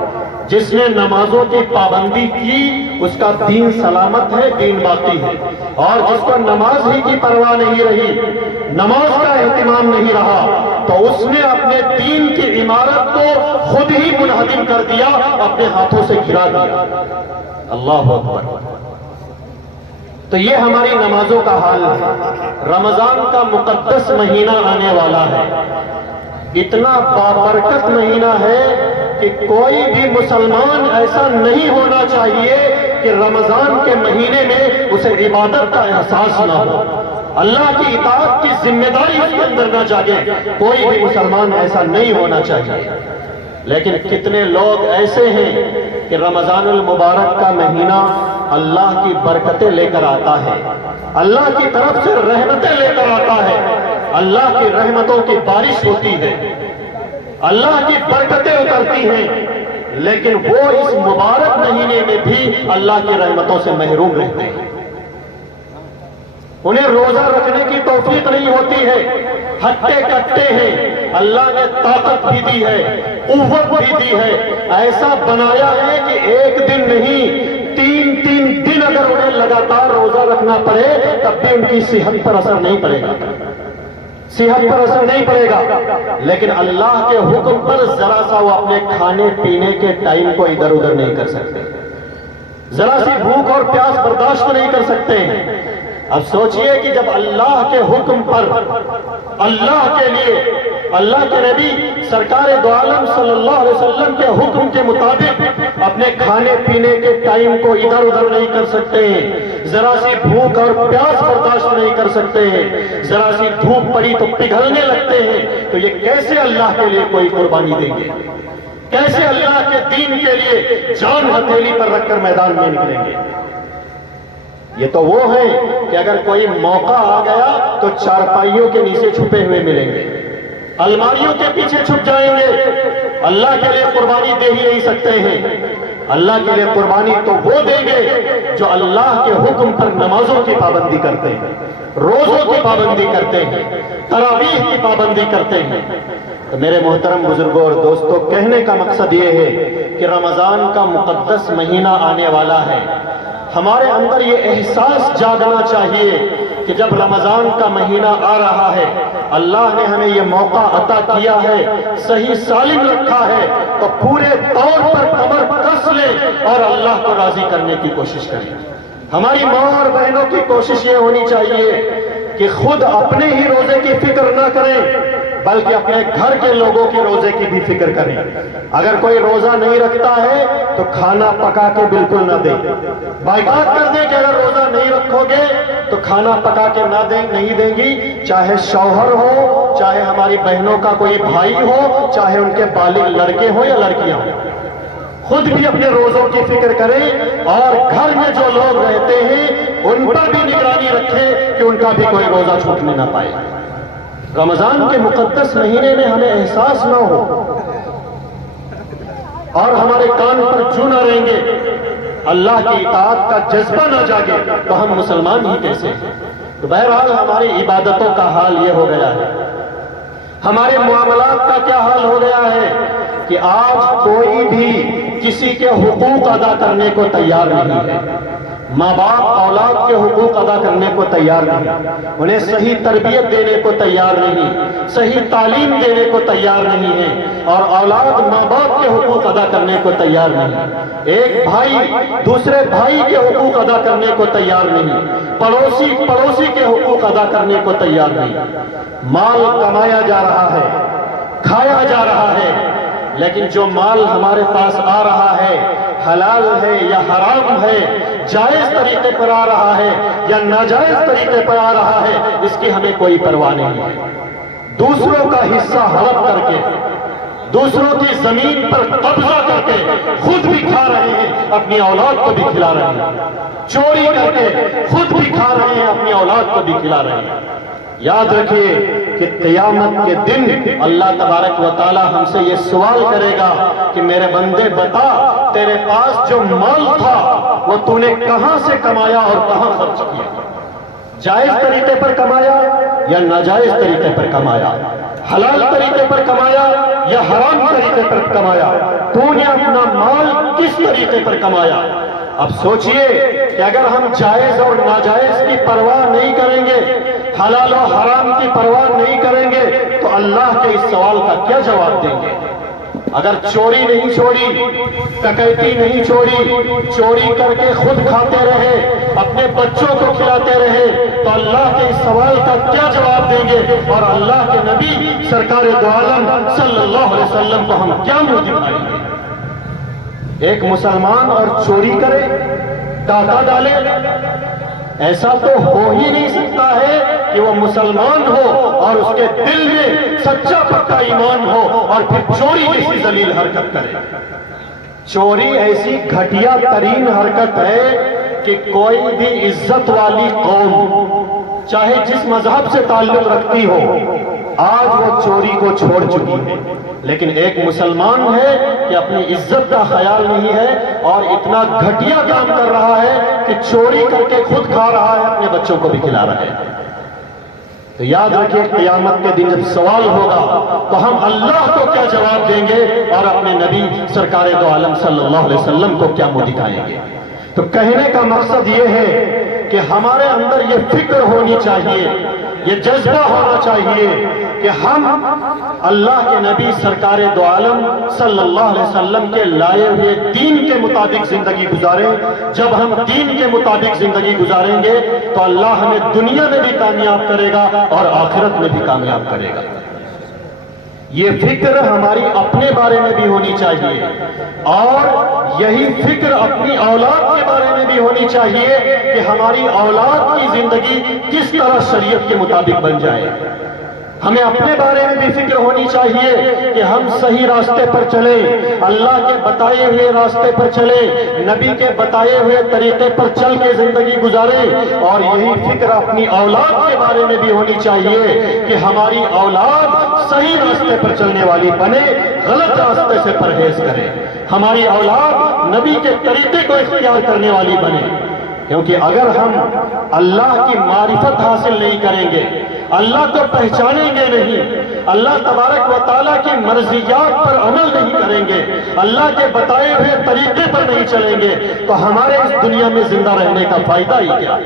جس نے نمازوں کی پابندی کی اس کا دین سلامت ہے، دین باقی ہے، اور جس کو نماز ہی کی پرواہ نہیں رہی، نماز کا اہتمام نہیں رہا، تو اس نے اپنے دین کی عمارت کو خود ہی منہدم کر دیا، اپنے ہاتھوں سے گرا دیا۔ اللہ اکبر۔ تو یہ ہماری نمازوں کا حال ہے۔ رمضان کا مقدس مہینہ آنے والا ہے، اتنا بابرکت مہینہ ہے کہ کوئی بھی مسلمان ایسا نہیں ہونا چاہیے کہ رمضان کے مہینے میں اسے عبادت کا احساس نہ ہو، اللہ کی اطاعت کی ذمہ داری اس کے اندر نہ جاگے، کوئی بھی مسلمان ایسا نہیں ہونا چاہیے۔ لیکن کتنے لوگ ایسے ہیں کہ رمضان المبارک کا مہینہ اللہ کی برکتیں لے کر آتا ہے، اللہ کی طرف سے رحمتیں لے کر آتا ہے، اللہ کی رحمتوں کی بارش ہوتی ہے، اللہ کی برکتیں اترتی ہیں، لیکن وہ اس مبارک مہینے میں بھی اللہ کی رحمتوں سے محروم رہتے ہیں۔ انہیں روزہ رکھنے کی توفیق نہیں ہوتی ہے، ہٹے کٹے ہیں، اللہ نے طاقت بھی دی ہے، قوت بھی دی ہے، ایسا بنایا ہے کہ ایک دن نہیں، تین دن اگر انہیں لگاتار روزہ رکھنا پڑے تب بھی ان کی صحت پر اثر نہیں پڑے گا، صحت پر اثر نہیں پڑے گا، لیکن اللہ کے حکم پر ذرا سا وہ اپنے کھانے پینے کے ٹائم کو ادھر ادھر نہیں کر سکتے، ذرا سی بھوک اور پیاس برداشت نہیں کر سکتے ہیں۔ اب سوچئے کہ جب اللہ کے حکم پر، اللہ کے لیے، اللہ کے نبی سرکار دو عالم صلی اللہ علیہ وسلم کے حکم کے مطابق اپنے کھانے پینے کے ٹائم کو ادھر ادھر نہیں کر سکتے ہیں، ذرا سی بھوک اور پیاس برداشت نہیں کر سکتے ہیں، ذرا سی دھوپ پڑی تو پگھلنے لگتے ہیں، تو یہ کیسے اللہ کے لیے کوئی قربانی دیں گے؟ کیسے اللہ کے دین کے لیے جان ہتھیلی پر رکھ کر میدان میں نکلیں گے؟ یہ تو وہ ہیں کہ اگر کوئی موقع آ گیا تو چارپائیوں کے نیچے چھپے ہوئے ملیں گے، الماریوں کے پیچھے چھپ جائیں گے، اللہ کے لیے قربانی دے ہی نہیں سکتے ہیں۔ اللہ کے لیے قربانی تو وہ دیں گے جو اللہ کے حکم پر نمازوں کی پابندی کرتے ہیں، روزوں کی پابندی کرتے ہیں، تراویح کی پابندی کرتے ہیں۔ تو میرے محترم بزرگوں اور دوستوں، کہنے کا مقصد یہ ہے کہ رمضان کا مقدس مہینہ آنے والا ہے۔ ہمارے اندر یہ احساس جاگنا چاہیے کہ جب رمضان کا مہینہ آ رہا ہے، اللہ نے ہمیں یہ موقع عطا کیا ہے، صحیح سالم رکھا ہے، تو پورے طور پر کمر کس لیں اور اللہ کو راضی کرنے کی کوشش کریں۔ ہماری ماں اور بہنوں کی کوشش یہ ہونی چاہیے کہ خود اپنے ہی روزے کی فکر نہ کریں بلکہ اپنے گھر کے لوگوں کے روزے کی بھی فکر کریں۔ اگر کوئی روزہ نہیں رکھتا ہے تو کھانا پکا کے بالکل نہ دیں، بائیکاٹ کر دیں کہ اگر روزہ نہیں رکھو گے تو کھانا پکا کے نہیں دیں گی، چاہے شوہر ہو، چاہے ہماری بہنوں کا کوئی بھائی ہو، چاہے ان کے بالغ لڑکے ہوں یا لڑکیاں ہوں۔ خود بھی اپنے روزوں کی فکر کریں اور گھر میں جو لوگ رہتے ہیں ان پر بھی نگرانی رکھیں کہ ان کا بھی کوئی روزہ چھوٹنے نہ پائے۔ رمضان کے مقدس مہینے میں ہمیں احساس نہ ہو اور ہمارے کان پر جو نہ رہیں گے، اللہ کی اطاعت کا جذبہ نہ جاگے تو ہم مسلمان ہی کیسے ہیں؟ تو بہرحال ہماری عبادتوں کا حال یہ ہو گیا ہے، ہمارے معاملات کا کیا حال ہو گیا ہے کہ آج کوئی بھی کسی کے حقوق ادا کرنے کو تیار نہیں ہے۔ ماں باپ اولاد کے حقوق ادا کرنے کو تیار نہیں، انہیں صحیح تربیت دینے کو تیار نہیں، صحیح تعلیم دینے کو تیار نہیں ہے، اور اولاد ماں باپ کے حقوق ادا کرنے کو تیار نہیں۔ ایک بھائی دوسرے بھائی کے حقوق ادا کرنے کو تیار نہیں، پڑوسی کے حقوق ادا کرنے کو تیار نہیں۔ مال کمایا جا رہا ہے، کھایا جا رہا ہے، لیکن جو مال ہمارے پاس آ رہا ہے حلال ہے یا حرام ہے، جائز طریقے پر آ رہا ہے یا ناجائز طریقے پر آ رہا ہے، اس کی ہمیں کوئی پرواہ نہیں ہے۔ دوسروں کا حصہ ہڑپ کر کے، دوسروں کی زمین پر قبضہ کر کے خود بھی کھا رہے ہیں، اپنی اولاد کو بھی کھلا رہے ہیں، چوری کر کے خود بھی کھا رہے ہیں، اپنی اولاد کو بھی کھلا رہے ہیں۔ یاد رکھیے کہ قیامت کے دن اللہ تبارک و تعالی ہم سے یہ سوال کرے گا کہ میرے بندے بتا، تیرے پاس جو مال تھا وہ تو نے کہاں سے کمایا اور کہاں خرچ کیا؟ جائز طریقے پر کمایا یا ناجائز طریقے پر کمایا؟ حلال طریقے پر کمایا یا حرام طریقے پر کمایا؟ تو نے اپنا مال کس طریقے پر کمایا؟ اب سوچئے کہ اگر ہم جائز اور ناجائز کی پرواہ نہیں کریں گے، حلال و حرام کی پرواہ نہیں کریں گے، تو اللہ کے اس سوال کا کیا جواب دیں گے؟ اگر چوری نہیں چھوڑی، ڈکیتی نہیں چھوڑی، چوری کر کے خود کھاتے رہے، اپنے بچوں کو کھلاتے رہے، تو اللہ کے اس سوال کا کیا جواب دیں گے؟ اور اللہ کے نبی سرکار دو عالم صلی اللہ علیہ وسلم کو ہم کیا منہ دکھائیں گے؟ ایک مسلمان اور چوری کرے، ڈاکہ ڈالے، ایسا تو ہو ہی نہیں سکتا ہے کہ وہ مسلمان ہو اور اس کے دل میں سچا پکا ایمان ہو اور پھر چوری جیسی ذلیل حرکت کرے۔ چوری ایسی گھٹیا ترین حرکت ہے کہ کوئی بھی عزت والی قوم چاہے جس مذہب سے تعلق رکھتی ہو، آج وہ چوری کو چھوڑ چکی ہے، لیکن ایک مسلمان ہے کہ اپنی عزت کا خیال نہیں ہے اور اتنا گھٹیا کام کر رہا ہے کہ چوری کر کے خود کھا رہا ہے، اپنے بچوں کو بھی کھلا رہا ہے۔ تو یاد رکھیں قیامت کے دن جب سوال ہوگا تو ہم اللہ کو کیا جواب دیں گے اور اپنے نبی سرکار دو عالم صلی اللہ علیہ وسلم کو کیا منہ دکھائیں گے؟ تو کہنے کا مقصد یہ ہے کہ ہمارے اندر یہ فکر ہونی چاہیے، یہ جذبہ ہونا چاہیے کہ ہم اللہ کے نبی سرکار دو عالم صلی اللہ علیہ وسلم کے لائے ہوئے دین کے مطابق زندگی گزاریں۔ جب ہم دین کے مطابق زندگی گزاریں گے تو اللہ ہمیں دنیا میں بھی کامیاب کرے گا اور آخرت میں بھی کامیاب کرے گا۔ یہ فکر ہماری اپنے بارے میں بھی ہونی چاہیے اور یہی فکر اپنی اولاد کے بارے میں بھی ہونی چاہیے کہ ہماری اولاد کی زندگی کس طرح شریعت کے مطابق بن جائے۔ ہمیں اپنے بارے میں بھی فکر ہونی چاہیے کہ ہم صحیح راستے پر چلیں، اللہ کے بتائے ہوئے راستے پر چلیں، نبی کے بتائے ہوئے طریقے پر چل کے زندگی گزاریں۔ اور یہی فکر اپنی اولاد کے بارے میں بھی ہونی چاہیے کہ ہماری اولاد صحیح راستے پر چلنے والی بنے، غلط راستے سے پرہیز کرے، ہماری اولاد نبی کے طریقے کو اختیار کرنے والی بنے۔ کیونکہ اگر ہم اللہ کی معرفت حاصل نہیں کریں گے، اللہ کو پہچانیں گے نہیں، اللہ تبارک و تعالیٰ کی مرضیات پر عمل نہیں کریں گے، اللہ کے بتائے ہوئے طریقے پر نہیں چلیں گے، تو ہمارے اس دنیا میں زندہ رہنے کا فائدہ ہی کیا؟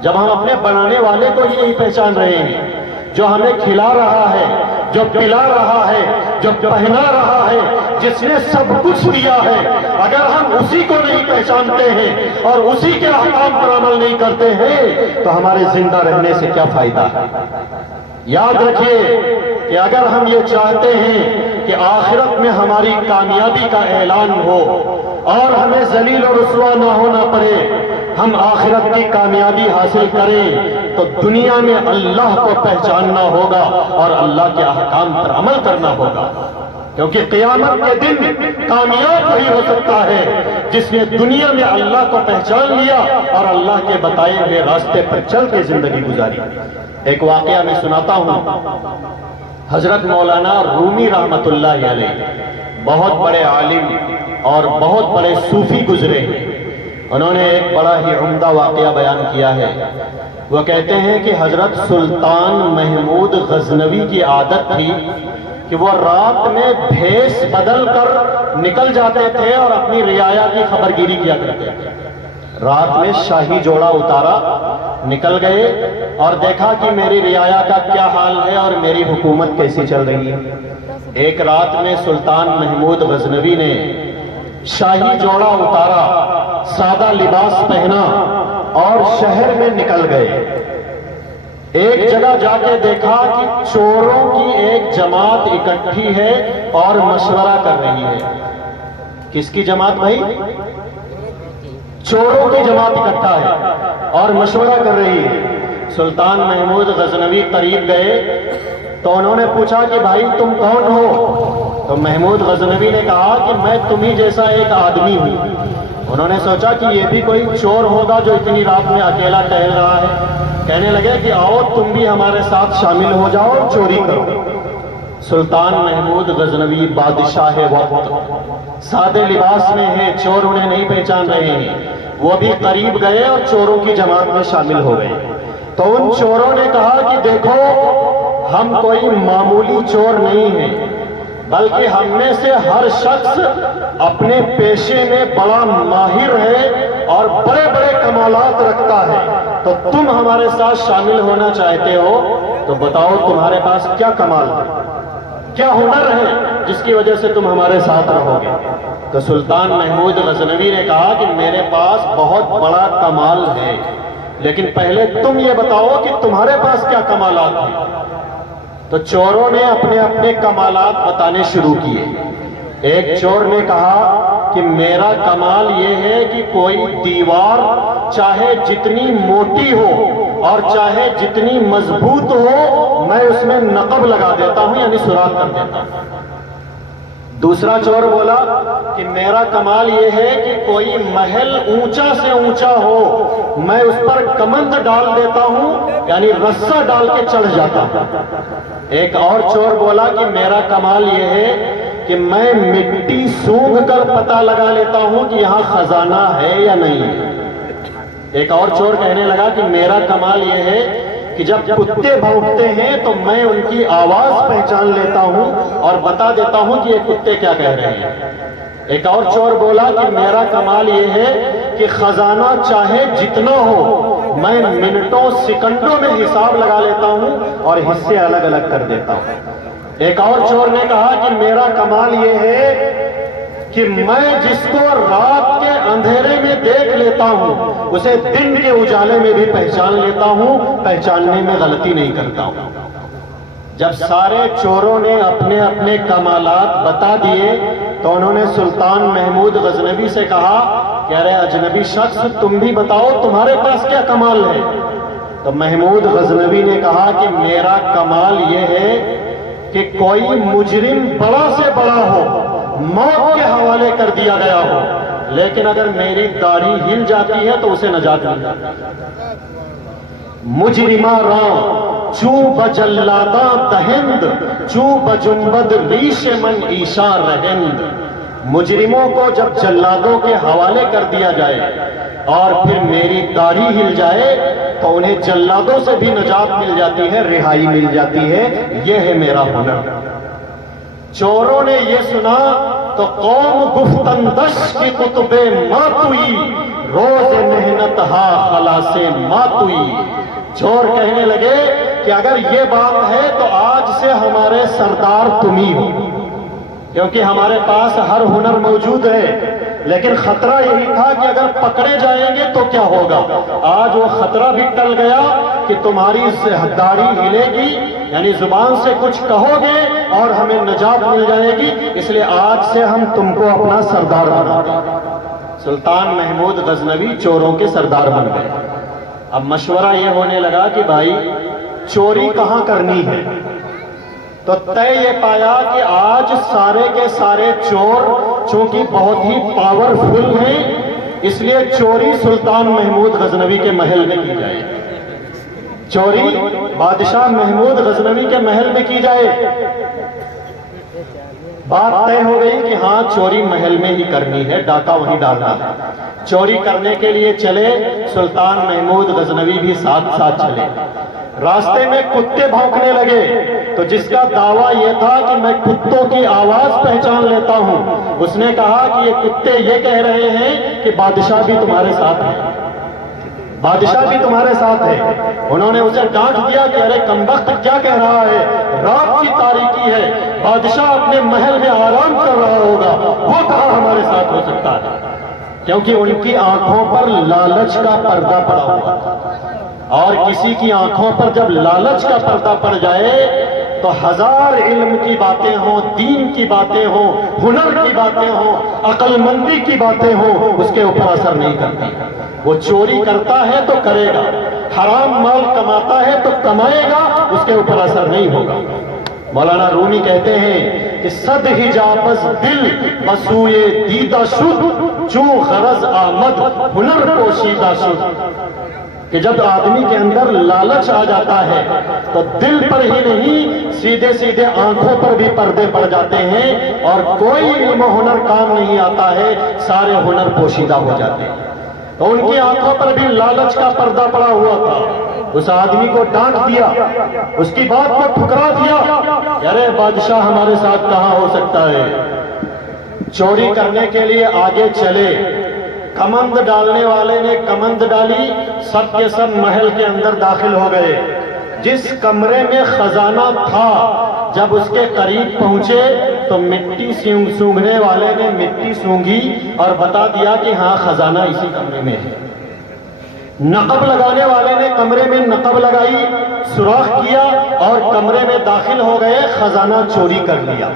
جب ہم اپنے بنانے والے کو ہی نہیں پہچان رہے ہیں، جو ہمیں کھلا رہا ہے، جو پلا رہا ہے، جو پہنا رہا ہے، جس نے سب کچھ دیا ہے، اگر ہم اسی کو نہیں پہچانتے ہیں اور اسی کے احکام پر عمل نہیں کرتے ہیں تو ہمارے زندہ رہنے سے کیا فائدہ ہے؟ یاد رکھیے کہ اگر ہم یہ چاہتے ہیں کہ آخرت میں ہماری کامیابی کا اعلان ہو اور ہمیں ذلیل و رسوا نہ ہونا پڑے، ہم آخرت کی کامیابی حاصل کریں تو دنیا میں اللہ کو پہچاننا ہوگا اور اللہ کے احکام پر عمل کرنا ہوگا، کیونکہ قیامت کے دن کامیاب وہی ہو سکتا ہے جس نے دنیا میں اللہ کو پہچان لیا اور اللہ کے بتائے ہوئے راستے پر چل کے زندگی گزاری۔ ایک واقعہ میں سناتا ہوں، حضرت مولانا رومی رحمت اللہ علیہ بہت بڑے عالم اور بہت بڑے صوفی گزرے ہیں۔ انہوں نے ایک بڑا ہی عمدہ واقعہ بیان کیا ہے۔ وہ کہتے ہیں کہ حضرت سلطان محمود غزنوی کی عادت تھی کہ وہ رات میں بھیس بدل کر نکل جاتے تھے اور اپنی رعایا کی خبرگیری کیا کرتے تھے۔ رات میں شاہی جوڑا اتارا، نکل گئے اور دیکھا کہ میری رعایا کا کیا حال ہے اور میری حکومت کیسی چل رہی ہے۔ ایک رات میں سلطان محمود غزنوی نے شاہی جوڑا اتارا، سادہ لباس پہنا اور شہر میں نکل گئے۔ ایک جگہ جا کے دیکھا کہ چوروں کی ایک جماعت اکٹھی ہے اور مشورہ کر رہی ہے۔ کس کی جماعت بھائی؟ چوروں کی جماعت اکٹھا ہے اور مشورہ کر رہی ہے۔ سلطان محمود غزنوی قریب گئے تو انہوں نے پوچھا کہ بھائی تم کون ہو؟ تو محمود غزنوی نے کہا کہ میں تمہیں جیسا ایک آدمی ہوں۔ انہوں نے سوچا کہ یہ بھی کوئی چور ہوگا جو اتنی رات میں اکیلا ٹہل رہا ہے۔ کہنے لگے کہ آؤ تم بھی ہمارے ساتھ شامل ہو جاؤ اور چوری کرو۔ سلطان محمود غزنوی بادشاہ وقت سادے لباس میں ہیں، چور انہیں نہیں پہچان رہے ہیں، وہ بھی قریب گئے اور چوروں کی جماعت میں شامل ہو گئے۔ تو ان چوروں نے کہا کہ دیکھو ہم کوئی معمولی چور نہیں ہیں، بلکہ ہم میں سے ہر شخص اپنے پیشے میں بڑا ماہر ہے اور بڑے بڑے کمالات رکھتا ہے، تو تم ہمارے ساتھ شامل ہونا چاہتے ہو تو بتاؤ تمہارے پاس کیا کمال ہے، کیا ہنر ہے جس کی وجہ سے تم ہمارے ساتھ رہو گے؟ تو سلطان محمود غزنوی نے کہا کہ میرے پاس بہت بڑا کمال ہے، لیکن پہلے تم یہ بتاؤ کہ تمہارے پاس کیا کمالات ہیں۔ تو چوروں نے اپنے اپنے کمالات بتانے شروع کیے۔ ایک چور نے کہا کہ میرا کمال یہ ہے کہ کوئی دیوار چاہے جتنی موٹی ہو اور چاہے جتنی مضبوط ہو میں اس میں نقب لگا دیتا ہوں، یعنی سوراخ کر دیتا ہوں۔ دوسرا چور بولا کہ میرا کمال یہ ہے کہ کوئی محل اونچا سے اونچا ہو میں اس پر کمند ڈال دیتا ہوں، یعنی رسہ ڈال کے چڑھ جاتا ہوں۔ ایک اور چور بولا کہ میرا کمال یہ ہے کہ میں مٹی سونگھ کر پتہ لگا لیتا ہوں کہ یہاں خزانہ ہے یا نہیں ہے۔ ایک اور چور کہنے لگا کہ میرا کمال یہ ہے کہ جب کتے بھونکتے ہیں تو میں ان کی آواز پہچان لیتا ہوں اور بتا دیتا ہوں کہ یہ کتے کیا کہہ رہے ہیں۔ ایک اور چور بولا کہ میرا کمال یہ ہے کہ خزانہ چاہے جتنا ہو میں منٹوں سیکنڈوں میں حساب لگا لیتا ہوں اور حصے الگ الگ کر دیتا ہوں۔ ایک اور چور نے کہا کہ میرا کمال یہ ہے کہ میں جس کو رات کے اندھیرے میں دیکھ لیتا ہوں اسے دن کے اجالے میں بھی پہچان لیتا ہوں، پہچاننے میں غلطی نہیں کرتا ہوں۔ جب سارے چوروں نے اپنے اپنے کمالات بتا دیے تو انہوں نے سلطان محمود غزنوی سے کہا کہ ارے اجنبی شخص تم بھی بتاؤ تمہارے پاس کیا کمال ہے؟ تو محمود غزنوی نے کہا کہ میرا کمال یہ ہے کہ کوئی مجرم بڑا سے بڑا ہو، موت کے حوالے کر دیا گیا ہو، لیکن اگر میری داڑھی ہل جاتی ہے تو اسے نجات مل جاتی ہے۔ مجرمہ راں چو بجلاداں دہند، چو بجنبد ریش من ایشا رہند۔ مجرموں کو جب جلادوں کے حوالے کر دیا جائے اور پھر میری داڑھی ہل جائے تو انہیں جلادوں سے بھی نجات مل جاتی ہے، رہائی مل جاتی ہے۔ یہ ہے میرا ہنر۔ چوروں نے یہ سنا تو قوم گفتندش کی کتب ماتوئی، روز محنت ہا خلاص ماتوئی۔ چور کہنے لگے کہ اگر یہ بات ہے تو آج سے ہمارے سردار تم ہی ہو، کیونکہ ہمارے پاس ہر ہنر موجود ہے، لیکن خطرہ یہی تھا کہ اگر پکڑے جائیں گے تو کیا ہوگا۔ آج وہ خطرہ بھی ٹل گیا کہ تمہاری داڑھی ہلے گی، یعنی زبان سے کچھ کہو گے اور ہمیں نجات مل جائے گی، اس لیے آج سے ہم تم کو اپنا سردار بنا دیں۔ سلطان محمود غزنوی چوروں کے سردار بن گئے۔ اب مشورہ یہ ہونے لگا کہ بھائی چوری کہاں کرنی ہے، تو طے یہ پایا کہ آج سارے کے سارے چور چونکہ بہت ہی پاورفل ہیں، اس لیے چوری سلطان محمود غزنوی کے محل میں کی جائے۔ چوری بادشاہ محمود غزنوی کے محل میں کی جائے۔ بات طے ہو گئی کہ ہاں چوری محل میں ہی کرنی ہے، ڈاکہ وہیں ڈالنا ہے۔ چوری کرنے کے لیے چلے، سلطان محمود غزنوی بھی ساتھ ساتھ چلے۔ راستے میں کتے بھونکنے لگے تو جس کا دعویٰ یہ تھا کہ میں کتوں کی آواز پہچان لیتا ہوں، اس نے کہا کہ یہ کتے یہ کہہ رہے ہیں کہ بادشاہ بھی تمہارے ساتھ ہے، بادشاہ بھی تمہارے ساتھ ہے۔ انہوں نے اسے ڈانٹ دیا کہ ارے کمبخت کیا کہہ رہا ہے، رات کی تاریکی ہے، بادشاہ اپنے محل میں آرام کر رہا ہوگا، وہ کہاں ہمارے ساتھ ہو سکتا ہے، کیونکہ ان کی آنکھوں پر لالچ کا پردہ پڑا ہوا تھا۔ اور کسی کی آنکھوں پر جب لالچ کا پردہ پڑ جائے تو ہزار علم کی باتیں ہوں، دین کی باتیں ہوں، ہنر کی باتیں ہوں، عقل مندی کی باتیں ہوں، اس کے اوپر اثر نہیں کرتی۔ وہ چوری کرتا ہے تو کرے گا، حرام مال کماتا ہے تو کمائے گا، اس کے اوپر اثر نہیں ہوگا۔ مولانا رومی کہتے ہیں کہ صد حجابز دل بسوئے دیدہ شد، چون غرض آمد ہنر پوشیدہ شد۔ کہ جب آدمی کے اندر لالچ آ جاتا ہے تو دل پر ہی نہیں سیدھے سیدھے آنکھوں پر بھی پردے پڑ جاتے ہیں، اور کوئی علم و ہنر کام نہیں آتا ہے، سارے ہنر پوشیدہ ہو جاتے ہیں۔ تو ان کی آنکھوں پر بھی لالچ کا پردہ پڑا ہوا تھا۔ اس آدمی کو ڈانٹ دیا، اس کی بات کو ٹھکرا دیا، ارے بادشاہ ہمارے ساتھ کہاں ہو سکتا ہے۔ چوری کرنے کے لیے آگے چلے، کمند ڈالنے والے نے کمند ڈالی، سب کے سب محل کے اندر داخل ہو گئے۔ جس کمرے میں خزانہ تھا جب اس کے قریب پہنچے تو مٹی سونگھنے والے نے مٹی سونگھی اور بتا دیا کہ ہاں خزانہ اسی کمرے میں ہے۔ نقب لگانے والے نے کمرے میں نقب لگائی، سوراخ کیا اور کمرے میں داخل ہو گئے، خزانہ چوری کر لیا۔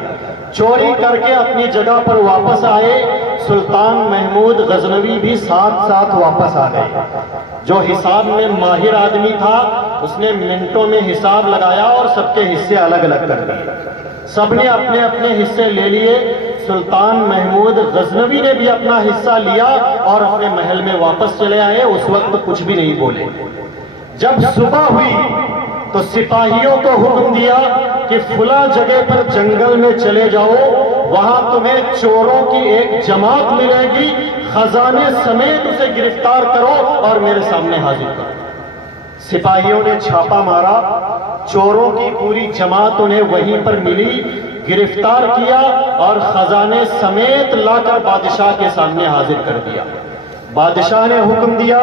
چوری کر کے اپنی جگہ پر واپس آئے، سلطان محمود غزنوی بھی ساتھ ساتھ واپس آ گئے۔ جو حساب میں ماہر آدمی تھا اس نے منٹوں میں حساب لگایا اور سب کے حصے الگ الگ کر دیے۔ سب نے اپنے اپنے حصے لے لیے، سلطان محمود غزنوی نے بھی اپنا حصہ لیا اور اپنے محل میں واپس چلے آئے۔ اس وقت کچھ بھی نہیں بولے۔ جب صبح ہوئی تو سپاہیوں کو حکم دیا کہ فلاں جگہ پر جنگل میں چلے جاؤ، وہاں تمہیں چوروں کی ایک جماعت ملے گی، خزانے سمیت اسے گرفتار کرو اور میرے سامنے حاضر کرو۔ سپاہیوں نے چھاپا مارا، چوروں کی پوری جماعت انہیں وہیں پر ملی، گرفتار کیا اور خزانے سمیت لا کر بادشاہ کے سامنے حاضر کر دیا۔ بادشاہ نے حکم دیا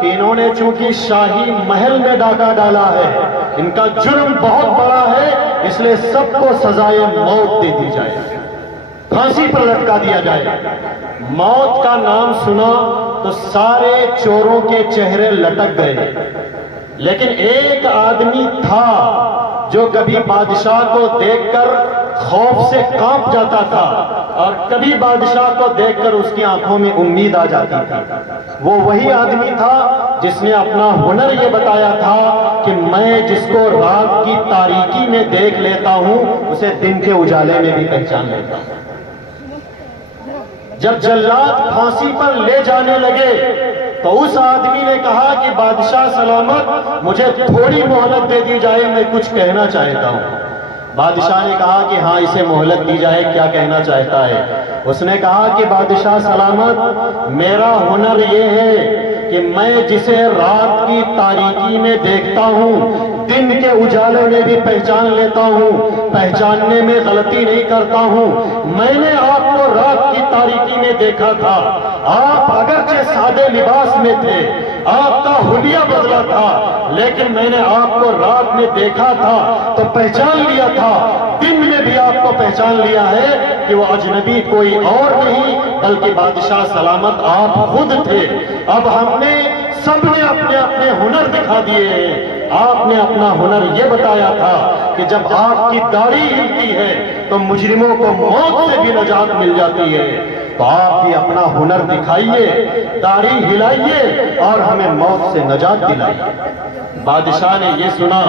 کہ انہوں نے چونکہ شاہی محل میں ڈاکہ ڈالا ہے، ان کا جرم بہت بڑا ہے، اس لیے سب کو سزائے موت دے دی جائے، پھانسی پر لٹکا دیا جائے۔ موت کا نام سنا تو سارے چوروں کے چہرے لٹک گئے، لیکن ایک آدمی تھا جو کبھی بادشاہ کو دیکھ کر خوف سے کانپ جاتا تھا اور کبھی بادشاہ کو دیکھ کر اس کی آنکھوں میں امید آ جاتی تھی، وہ وہی آدمی تھا جس نے اپنا ہنر یہ بتایا تھا کہ میں جس کو رات کی تاریکی میں دیکھ لیتا ہوں اسے دن کے اجالے میں بھی پہچان لیتا ہوں۔ جب جلاد پھانسی پر لے جانے لگے تو اس آدمی نے کہا کہ بادشاہ سلامت، مجھے تھوڑی مہلت دے دی جائے، میں کچھ کہنا چاہتا ہوں۔ بادشاہ نے کہا کہ ہاں اسے مہلت دی جائے، کیا کہنا چاہتا ہے؟ اس نے کہا کہ بادشاہ سلامت، میرا ہنر یہ ہے کہ میں جسے رات کی تاریکی میں دیکھتا ہوں دن کے اجالے میں بھی پہچان لیتا ہوں، پہچاننے میں غلطی نہیں کرتا ہوں۔ میں نے آپ کو رات کی تاریکی میں دیکھا تھا، آپ اگرچہ سادے لباس میں تھے، آپ کا حلیہ بدلا تھا، لیکن میں نے آپ کو رات میں دیکھا تھا تو پہچان لیا تھا، دن میں بھی آپ کو پہچان لیا ہے کہ وہ اجنبی کوئی اور نہیں بلکہ بادشاہ سلامت آپ خود تھے۔ اب ہم نے سب نے اپنے اپنے ہنر دکھا دیے ہیں، آپ نے اپنا ہنر یہ بتایا تھا کہ جب آپ کی داڑھی ہلتی ہے تو مجرموں کو موت سے بھی نجات مل جاتی ہے، تو آپ بھی اپنا ہنر دکھائیے، داڑھی ہلائیے اور ہمیں موت سے نجات دلائیے۔ بادشاہ نے یہ سنا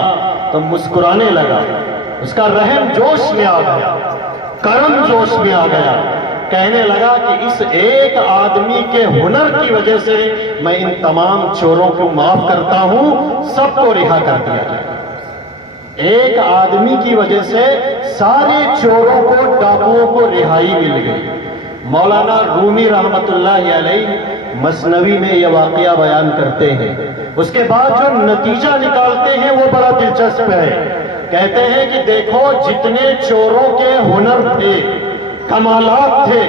تو مسکرانے لگا، اس کا رحم جوش میں آ گیا، کرم جوش میں آ گیا، کہنے لگا کہ اس ایک آدمی کے ہنر کی وجہ سے میں ان تمام چوروں کو معاف کرتا ہوں، سب کو رہا کر دیا جائے۔ ایک آدمی کی وجہ سے سارے چوروں کو، ڈاکوؤں کو رہائی مل گئی۔ مولانا رومی رحمت اللہ علیہ مثنوی میں یہ واقعہ بیان کرتے ہیں، اس کے بعد جو نتیجہ نکالتے ہیں وہ بڑا دلچسپ ہے۔ کہتے ہیں کہ دیکھو جتنے چوروں کے ہنر تھے، کمالات تھے،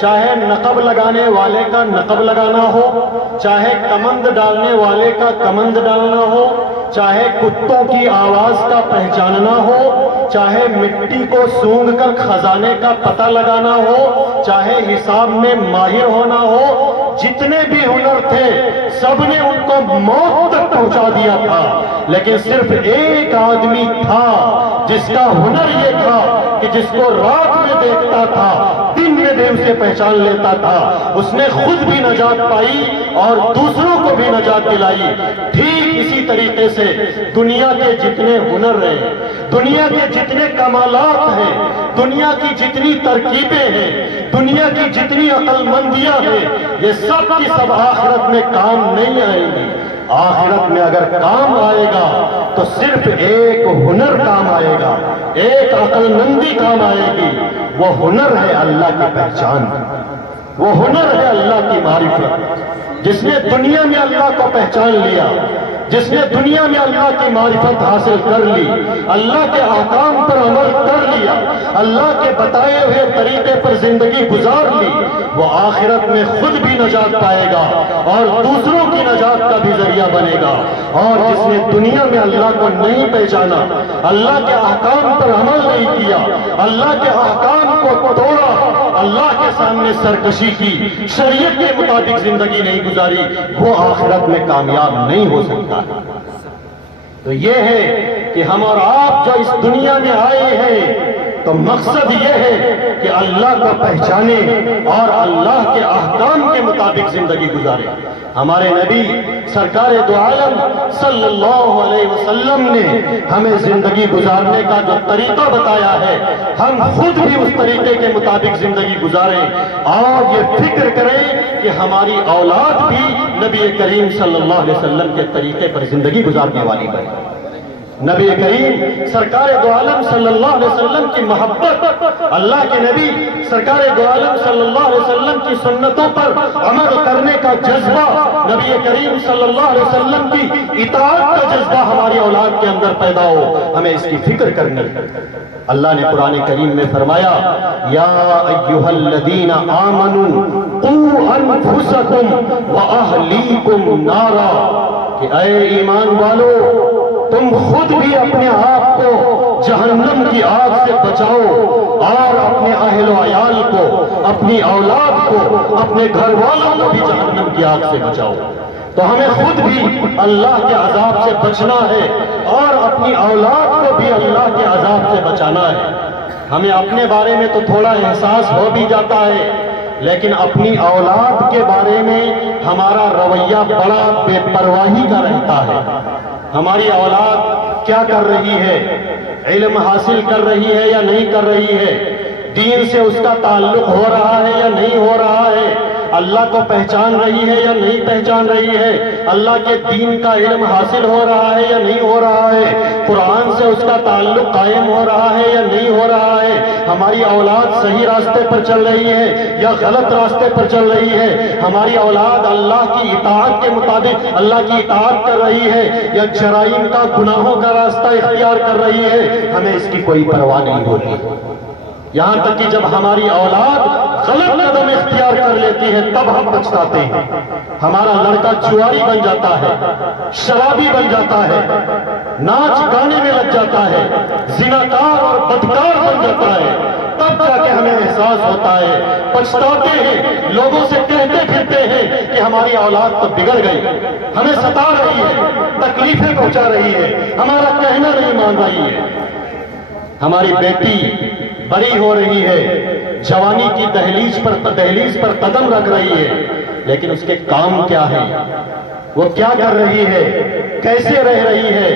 چاہے نقب لگانے والے کا نقب لگانا ہو، چاہے کمند ڈالنے والے کا کمند ڈالنا ہو، چاہے کتوں کی آواز کا پہچاننا ہو، چاہے مٹی کو سونگھ کر خزانے کا پتہ لگانا ہو، چاہے حساب میں ماہر ہونا ہو، جتنے بھی ہنر تھے سب نے ان کو موت تک پہنچا دیا تھا، لیکن صرف ایک آدمی تھا جس کا ہنر یہ تھا کہ جس کو رات میں دیکھتا تھا دن میں بھی اسے پہچان لیتا تھا، اس نے خود بھی نجات پائی اور دوسروں کو بھی نجات دلائی۔ ٹھیک اسی طریقے سے دنیا کے جتنے ہنر ہیں، دنیا کے جتنے کمالات ہیں، دنیا کی جتنی ترکیبیں ہیں، دنیا کی جتنی عقل مندیاں ہیں، یہ سب کی سب آخرت میں کام نہیں آئیں گی۔ آخرت میں اگر کام آئے گا تو صرف ایک ہنر کام آئے گا، ایک عقل مندی کام آئے گی، وہ ہنر ہے اللہ کی پہچان، وہ ہنر ہے اللہ کی معرفت۔ جس نے دنیا میں اللہ کو پہچان لیا، جس نے دنیا میں اللہ کی معرفت حاصل کر لی، اللہ کے احکام پر عمل کر لیا، اللہ کے بتائے ہوئے طریقے پر زندگی گزار لی، وہ آخرت میں خود بھی نجات پائے گا اور دوسروں کی نجات کا بھی ذریعہ بنے گا۔ اور جس نے دنیا میں اللہ کو نہیں پہچانا، اللہ کے احکام پر عمل نہیں کیا، اللہ کے احکام کو توڑا، اللہ کے سامنے سرکشی کی، شریعت کے مطابق زندگی نہیں گزاری، وہ آخرت میں کامیاب نہیں ہو سکتا۔ تو یہ ہے کہ ہم اور آپ جو اس دنیا میں آئے ہیں تو مقصد یہ ہے کہ اللہ کو پہچانے اور اللہ کے احکام کے مطابق زندگی گزارے۔ ہمارے نبی سرکار دو عالم صلی اللہ علیہ وسلم نے ہمیں زندگی گزارنے کا جو طریقہ بتایا ہے، ہم خود بھی اس طریقے کے مطابق زندگی گزاریں اور یہ فکر کریں کہ ہماری اولاد بھی نبی کریم صلی اللہ علیہ وسلم کے طریقے پر زندگی گزارنے والی بنے۔ نبی کریم سرکار دو عالم صلی اللہ علیہ وسلم کی محبت، اللہ کے نبی سرکار دو عالم صلی اللہ علیہ وسلم کی سنتوں پر عمل کرنے کا جذبہ، نبی کریم صلی اللہ علیہ وسلم کی اطاعت کا جذبہ ہماری اولاد کے اندر پیدا ہو، ہمیں اس کی فکر کرنی۔ اللہ نے قرآن کریم میں فرمایا، یا ایھا الذین آمنوا قوا انفسکم واہلیکم نارا، کہ اے ایمان والو تم خود بھی اپنے آپ کو جہنم کی آگ سے بچاؤ اور اپنے اہل و عیال کو، اپنی اولاد کو، اپنے گھر والوں کو بھی جہنم کی آگ سے بچاؤ۔ تو ہمیں خود بھی اللہ کے عذاب سے بچنا ہے اور اپنی اولاد کو بھی اللہ کے عذاب سے بچانا ہے۔ ہمیں اپنے بارے میں تو تھوڑا احساس ہو بھی جاتا ہے، لیکن اپنی اولاد کے بارے میں ہمارا رویہ بڑا بے پرواہی کا رہتا ہے۔ ہماری اولاد کیا کر رہی ہے؟ علم حاصل کر رہی ہے یا نہیں کر رہی ہے؟ دین سے اس کا تعلق ہو رہا ہے یا نہیں ہو رہا ہے؟ اللہ کو پہچان رہی ہے یا نہیں پہچان رہی ہے؟ اللہ کے دین کا علم حاصل ہو رہا ہے یا نہیں ہو رہا ہے؟ قرآن سے اس کا تعلق قائم ہو رہا ہے یا نہیں ہو رہا ہے؟ ہماری اولاد صحیح راستے پر چل رہی ہے یا غلط راستے پر چل رہی ہے؟ ہماری اولاد اللہ کی اطاعت کے مطابق اللہ کی اطاعت کر رہی ہے یا جرائم کا، گناہوں کا راستہ اختیار کر رہی ہے؟ ہمیں اس کی کوئی پرواہ نہیں ہوتی۔ یہاں تک کہ جب ہماری اولاد غلط قدم اختیار کر لیتی ہے تب ہم پچھتاتے ہیں۔ ہمارا لڑکا جواری بن جاتا ہے، شرابی بن جاتا ہے، ناچ گانے میں لگ جاتا ہے، زناکار اور بدکار بن جاتا ہے، تب جا کے ہمیں احساس ہوتا ہے، پچھتاتے ہیں، لوگوں سے کہتے پھرتے ہیں کہ ہماری اولاد تو بگڑ گئی، ہمیں ستا رہی ہے، تکلیفیں پہنچا رہی ہے، ہمارا کہنا نہیں مان رہی ہے۔ ہماری بیٹی بڑی ہو رہی ہے، جوانی کی دہلیز پر قدم رکھ رہی ہے، لیکن اس کے کام کیا ہیں؟ وہ کیا کر رہی ہے؟ کیسے رہ رہی ہے؟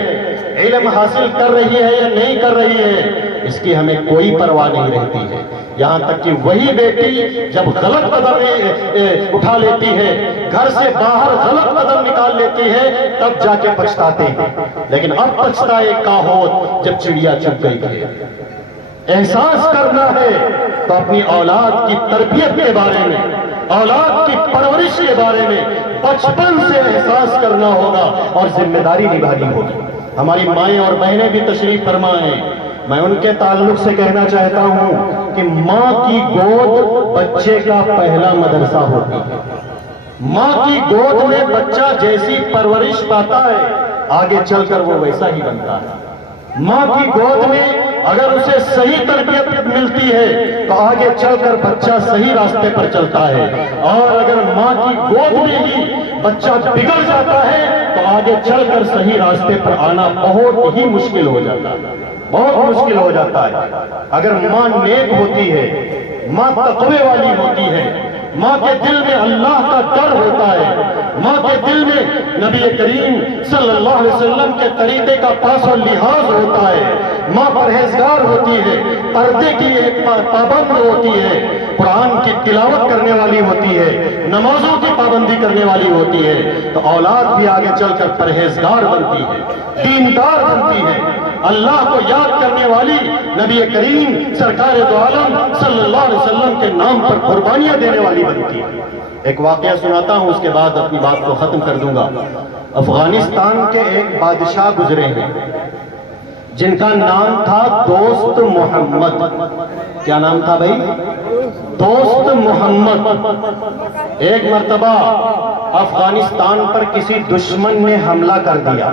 علم حاصل کر رہی ہے یا نہیں کر رہی ہے؟ اس کی ہمیں کوئی پرواہ نہیں رہتی ہے۔ یہاں تک کہ وہی بیٹی جب غلط قدم اٹھا لیتی ہے، گھر سے باہر غلط قدم نکال لیتی ہے، تب جا کے پچھتاتے ہیں۔ لیکن اب پچھتائے کا ہوت جب چڑیا چگ گئی ہے۔ احساس کرنا ہے تو اپنی اولاد کی تربیت کے بارے میں، اولاد کی پرورش کے بارے میں بچپن سے احساس کرنا ہوگا اور ذمہ داری نبھانی ہوگی۔ ہماری مائیں اور بہنیں بھی تشریف فرما ہیں، میں ان کے تعلق سے کہنا چاہتا ہوں کہ ماں کی گود بچے کا پہلا مدرسہ ہوتی ہے۔ ماں کی گود میں بچہ جیسی پرورش پاتا ہے آگے چل کر وہ ویسا ہی بنتا ہے۔ ماں کی گود میں اگر اسے صحیح تربیت ملتی ہے تو آگے چل کر بچہ صحیح راستے پر چلتا ہے، اور اگر ماں کی گود میں ہی بچہ بگڑ جاتا ہے تو آگے چل کر صحیح راستے پر آنا بہت ہی مشکل ہو جاتا ہے، بہت مشکل ہو جاتا ہے۔ اگر ماں نیک ہوتی ہے، ماں تقوی والی ہوتی ہے، ماں کے دل میں اللہ کا ڈر ہوتا ہے، ماں کے دل میں نبی کریم صلی اللہ علیہ وسلم کے طریقے کا پاس و لحاظ ہوتا ہے، ماں پرہیزگار ہوتی ہے، پردے کی ایک پابند ہوتی ہے، قرآن کی تلاوت کرنے والی ہوتی ہے، نمازوں کی پابندی کرنے والی ہوتی ہے، تو اولاد بھی آگے چل کر پرہیزگار بنتی ہے، دیندار بنتی ہے، اللہ کو یاد کرنے والی، نبی کریم سرکار دو عالم صلی اللہ علیہ وسلم کے نام پر قربانیاں دینے والی بنتی ہے۔ ایک واقعہ سناتا ہوں، اس کے بعد اپنی بات کو ختم کر دوں گا۔ افغانستان کے ایک بادشاہ گزرے ہیں جن کا نام تھا دوست محمد۔ کیا نام تھا بھائی؟ دوست محمد۔ ایک مرتبہ افغانستان پر کسی دشمن نے حملہ کر دیا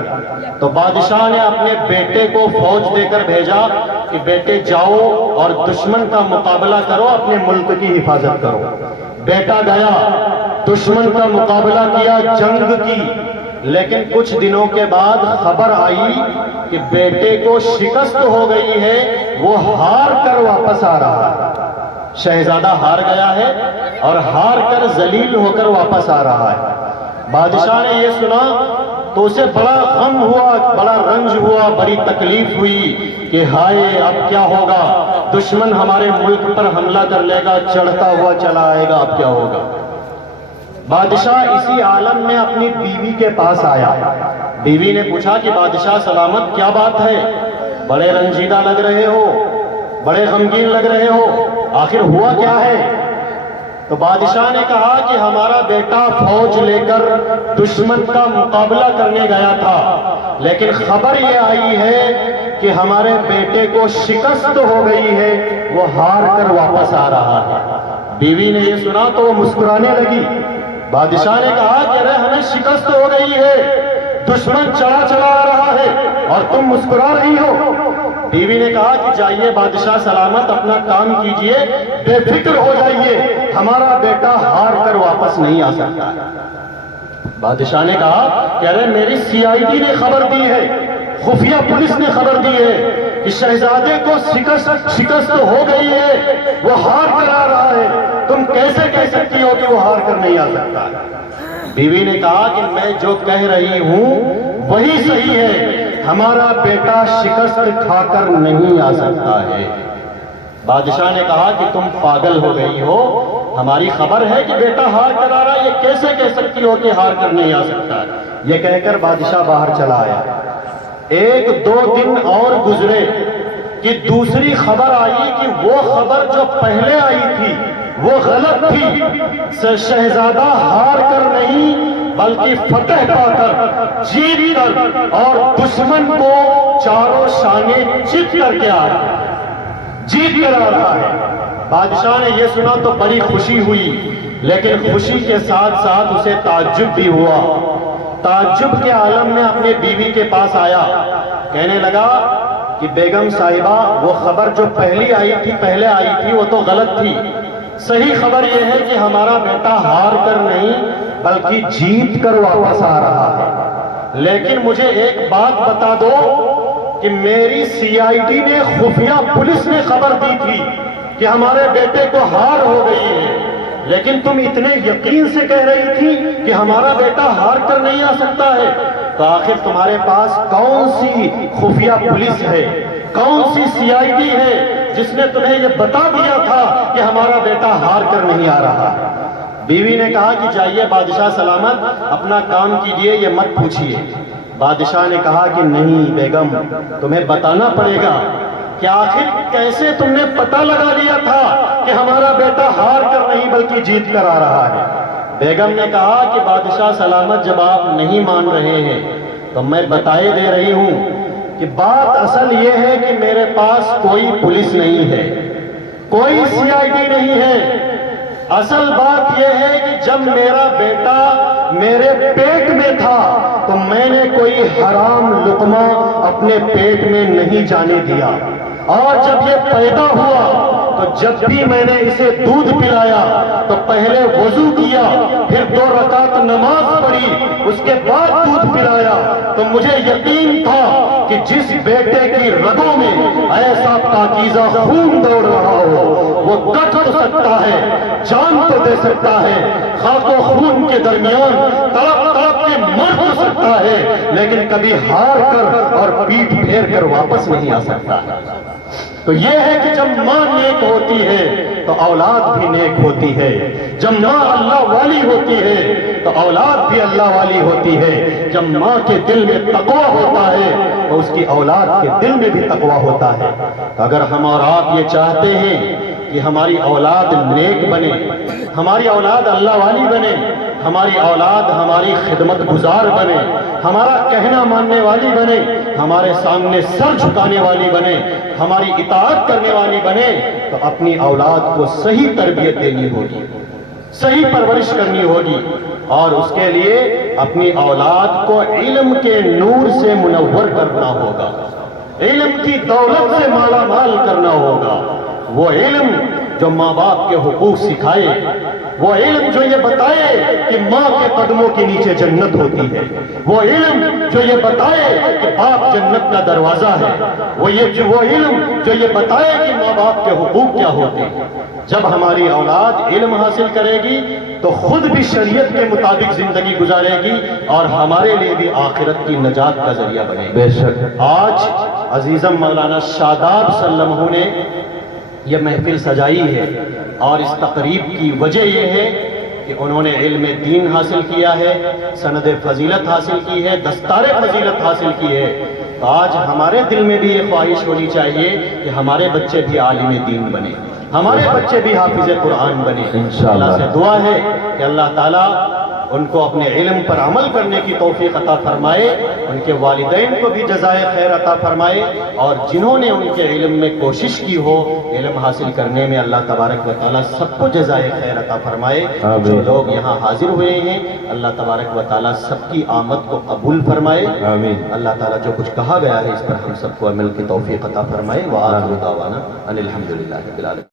تو بادشاہ نے اپنے بیٹے کو فوج دے کر بھیجا کہ بیٹے جاؤ اور دشمن کا مقابلہ کرو، اپنے ملک کی حفاظت کرو۔ بیٹا گیا، دشمن کا مقابلہ کیا، جنگ کی، لیکن کچھ دنوں کے بعد خبر آئی کہ بیٹے کو شکست ہو گئی ہے، وہ ہار کر واپس آ رہا ہے۔ شہزادہ ہار گیا ہے اور ہار کر ذلیل ہو کر واپس آ رہا ہے۔ بادشاہ نے یہ سنا تو اسے بڑا غم ہوا، بڑا رنج ہوا، بڑی تکلیف ہوئی کہ ہائے اب کیا ہوگا، دشمن ہمارے ملک پر حملہ کر لے گا، چڑھتا ہوا چلا آئے گا، اب کیا ہوگا۔ بادشاہ اسی عالم میں اپنی بیوی کے پاس آیا۔ بیوی نے پوچھا کہ بادشاہ سلامت، کیا بات ہے؟ بڑے رنجیدہ لگ رہے ہو، بڑے غمگین لگ رہے ہو، آخر ہوا کیا ہے؟ تو بادشاہ نے کہا کہ ہمارا بیٹا فوج لے کر دشمن کا مقابلہ کرنے گیا تھا، لیکن خبر یہ آئی ہے کہ ہمارے بیٹے کو شکست ہو گئی ہے، وہ ہار کر واپس آ رہا ہے۔ بیوی نے یہ سنا تو وہ مسکرانے لگی۔ بادشاہ نے کہا کہ ارے ہمیں شکست ہو گئی ہے، دشمن چلا چلا آ رہا ہے اور تم مسکرا رہی ہو۔ بیوی نے کہا کہ جائیے بادشاہ سلامت، اپنا کام کیجئے، بے فکر ہو جائیے، ہمارا بیٹا ہار کر واپس نہیں آ سکتا۔ بادشاہ نے کہا کہ ارے میری CID نے خبر دی ہے، خفیہ پولیس نے خبر دی ہے کہ شہزادے کو شکست ہو گئی ہے، وہ ہار کر آ رہا ہے، تم کیسے کہہ سکتی ہو کہ وہ ہار کر نہیں آ سکتا؟ بیوی نے کہا کہ میں جو کہہ رہی ہوں وہی صحیح ہے، ہمارا بیٹا شکست کھا کر نہیں آ سکتا ہے۔ بادشاہ نے کہا کہ تم پاگل ہو گئی ہو، ہماری خبر ہے کہ بیٹا ہار کر آ رہا ہے، یہ کیسے کہہ سکتی ہو کہ ہار کر نہیں آ سکتا؟ یہ کہہ کر بادشاہ باہر چلا آیا۔ ایک دو دن اور گزرے کہ دوسری خبر آئی کہ وہ خبر جو پہلے آئی تھی وہ غلط تھی، شہزادہ ہار کر نہیں بلکہ فتح پا کر، جیت کر اور دشمن کو چاروں شانے چت کر کے آ رہا ہے، جیت کر آ رہا ہے۔ بادشاہ نے یہ سنا تو بڑی خوشی ہوئی، لیکن خوشی کے ساتھ ساتھ اسے تعجب بھی ہوا۔ تعجب کے عالم میں اپنے بیوی کے پاس آیا، کہنے لگا کہ بیگم صاحبہ وہ خبر جو پہلے آئی تھی وہ تو غلط تھی، صحیح خبر یہ ہے کہ ہمارا بیٹا ہار کر نہیں بلکہ جیت کر واپس آ رہا ہے، لیکن مجھے ایک بات بتا دو کہ میری CID نے، خفیہ پولیس نے خبر دی تھی کہ ہمارے بیٹے کو ہار ہو گئی ہے، لیکن تم اتنے یقین سے کہہ رہی تھی کہ ہمارا بیٹا ہار کر نہیں آ سکتا ہے، تو آخر تمہارے پاس کون سی خفیہ پولیس ہے، کون سی CID ہے جس نے تمہیں یہ بتا دیا تھا کہ ہمارا بیٹا ہار کر نہیں آ رہا؟ بیوی نے کہا کہ جائیے بادشاہ سلامت، اپنا کام کیجئے، یہ مت پوچھیے۔ بادشاہ نے کہا کہ نہیں بیگم، تمہیں بتانا پڑے گا کہ آخر کیسے تم نے پتہ لگا لیا تھا کہ ہمارا بیٹا ہار کر نہیں بلکہ جیت کر آ رہا ہے؟ بیگم نے کہا کہ بادشاہ سلامت جب آپ نہیں مان رہے ہیں تو میں بتائے دے رہی ہوں کہ بات اصل یہ ہے کہ میرے پاس کوئی پولیس نہیں ہے، کوئی CID نہیں ہے۔ اصل بات یہ ہے کہ جب میرا بیٹا میرے پیٹ میں تھا تو میں نے کوئی حرام لقمہ اپنے پیٹ میں نہیں جانے دیا، اور جب یہ پیدا ہوا تو جب بھی میں نے اسے دودھ پلایا تو پہلے وضو کیا، پھر 2 رکعت نماز پڑھی، اس کے بعد دودھ پلایا، تو مجھے یقین تھا کہ جس بیٹے کی رگوں میں ایسا پاکیزہ خون دوڑ رہا ہو وہ کٹ تو سکتا ہے، جان تو دے سکتا ہے، خاک و خون کے درمیان تڑپ تڑپ کے مر تو سکتا ہے، لیکن کبھی ہار کر اور پیٹھ پھیر کر واپس نہیں آ سکتا۔ تو یہ ہے کہ جب ماں نیک ہوتی ہے تو اولاد بھی نیک ہوتی ہے، جب ماں اللہ والی ہوتی ہے تو اولاد بھی اللہ والی ہوتی ہے، جب ماں کے دل میں تقویٰ ہوتا ہے تو اس کی اولاد کے دل میں بھی تقویٰ ہوتا ہے۔ تو اگر ہم اور آپ یہ چاہتے ہیں کہ ہماری اولاد نیک بنے، ہماری اولاد اللہ والی بنے، ہماری اولاد ہماری خدمت گزار بنے، ہمارا کہنا ماننے والی بنے، ہمارے سامنے سر جھکانے والی بنے، ہماری اطاعت کرنے والی بنے، تو اپنی اولاد کو صحیح تربیت دینی ہوگی، صحیح پرورش کرنی ہوگی، اور اس کے لیے اپنی اولاد کو علم کے نور سے منور کرنا ہوگا، علم کی دولت سے مالا مال کرنا ہوگا۔ وہ علم جو ماں باپ کے حقوق سکھائے، وہ علم جو یہ بتائے کہ ماں کے قدموں کے نیچے جنت ہوتی ہے، وہ علم جو یہ بتائے کہ باپ جنت کا دروازہ ہے، وہ علم جو یہ بتائے کہ ماں باپ کے حقوق کیا ہوتے ہیں۔ جب ہماری اولاد علم حاصل کرے گی تو خود بھی شریعت کے مطابق زندگی گزارے گی اور ہمارے لیے بھی آخرت کی نجات کا ذریعہ بنے گی۔ بے شک آج عزیزم مولانا شاداب صلی اللہ علیہ وسلم نے یہ محفل سجائی ہے، اور اس تقریب کی وجہ یہ ہے کہ انہوں نے علم دین حاصل کیا ہے، سند فضیلت حاصل کی ہے، دستار فضیلت حاصل کی ہے۔ تو آج ہمارے دل میں بھی یہ خواہش ہونی چاہیے کہ ہمارے بچے بھی عالم دین بنے، ہمارے بچے بھی حافظ قرآن بنے۔ اللہ سے دعا ہے کہ اللہ تعالیٰ ان کو اپنے علم پر عمل کرنے کی توفیق عطا فرمائے، ان کے والدین کو بھی جزائے خیر عطا فرمائے، اور جنہوں نے ان کے علم میں کوشش کی ہو علم حاصل کرنے میں، اللہ تبارک و تعالیٰ سب کو جزائے خیر عطا فرمائے۔ جو لوگ یہاں حاضر ہوئے ہیں اللہ تبارک و تعالیٰ سب کی آمد کو قبول فرمائے۔ آمین۔ اللہ تعالیٰ جو کچھ کہا گیا ہے اس پر ہم سب کو عمل کی توفیق عطا فرمائے۔ وآخر دعوانا ان الحمدللہ رب العالمین۔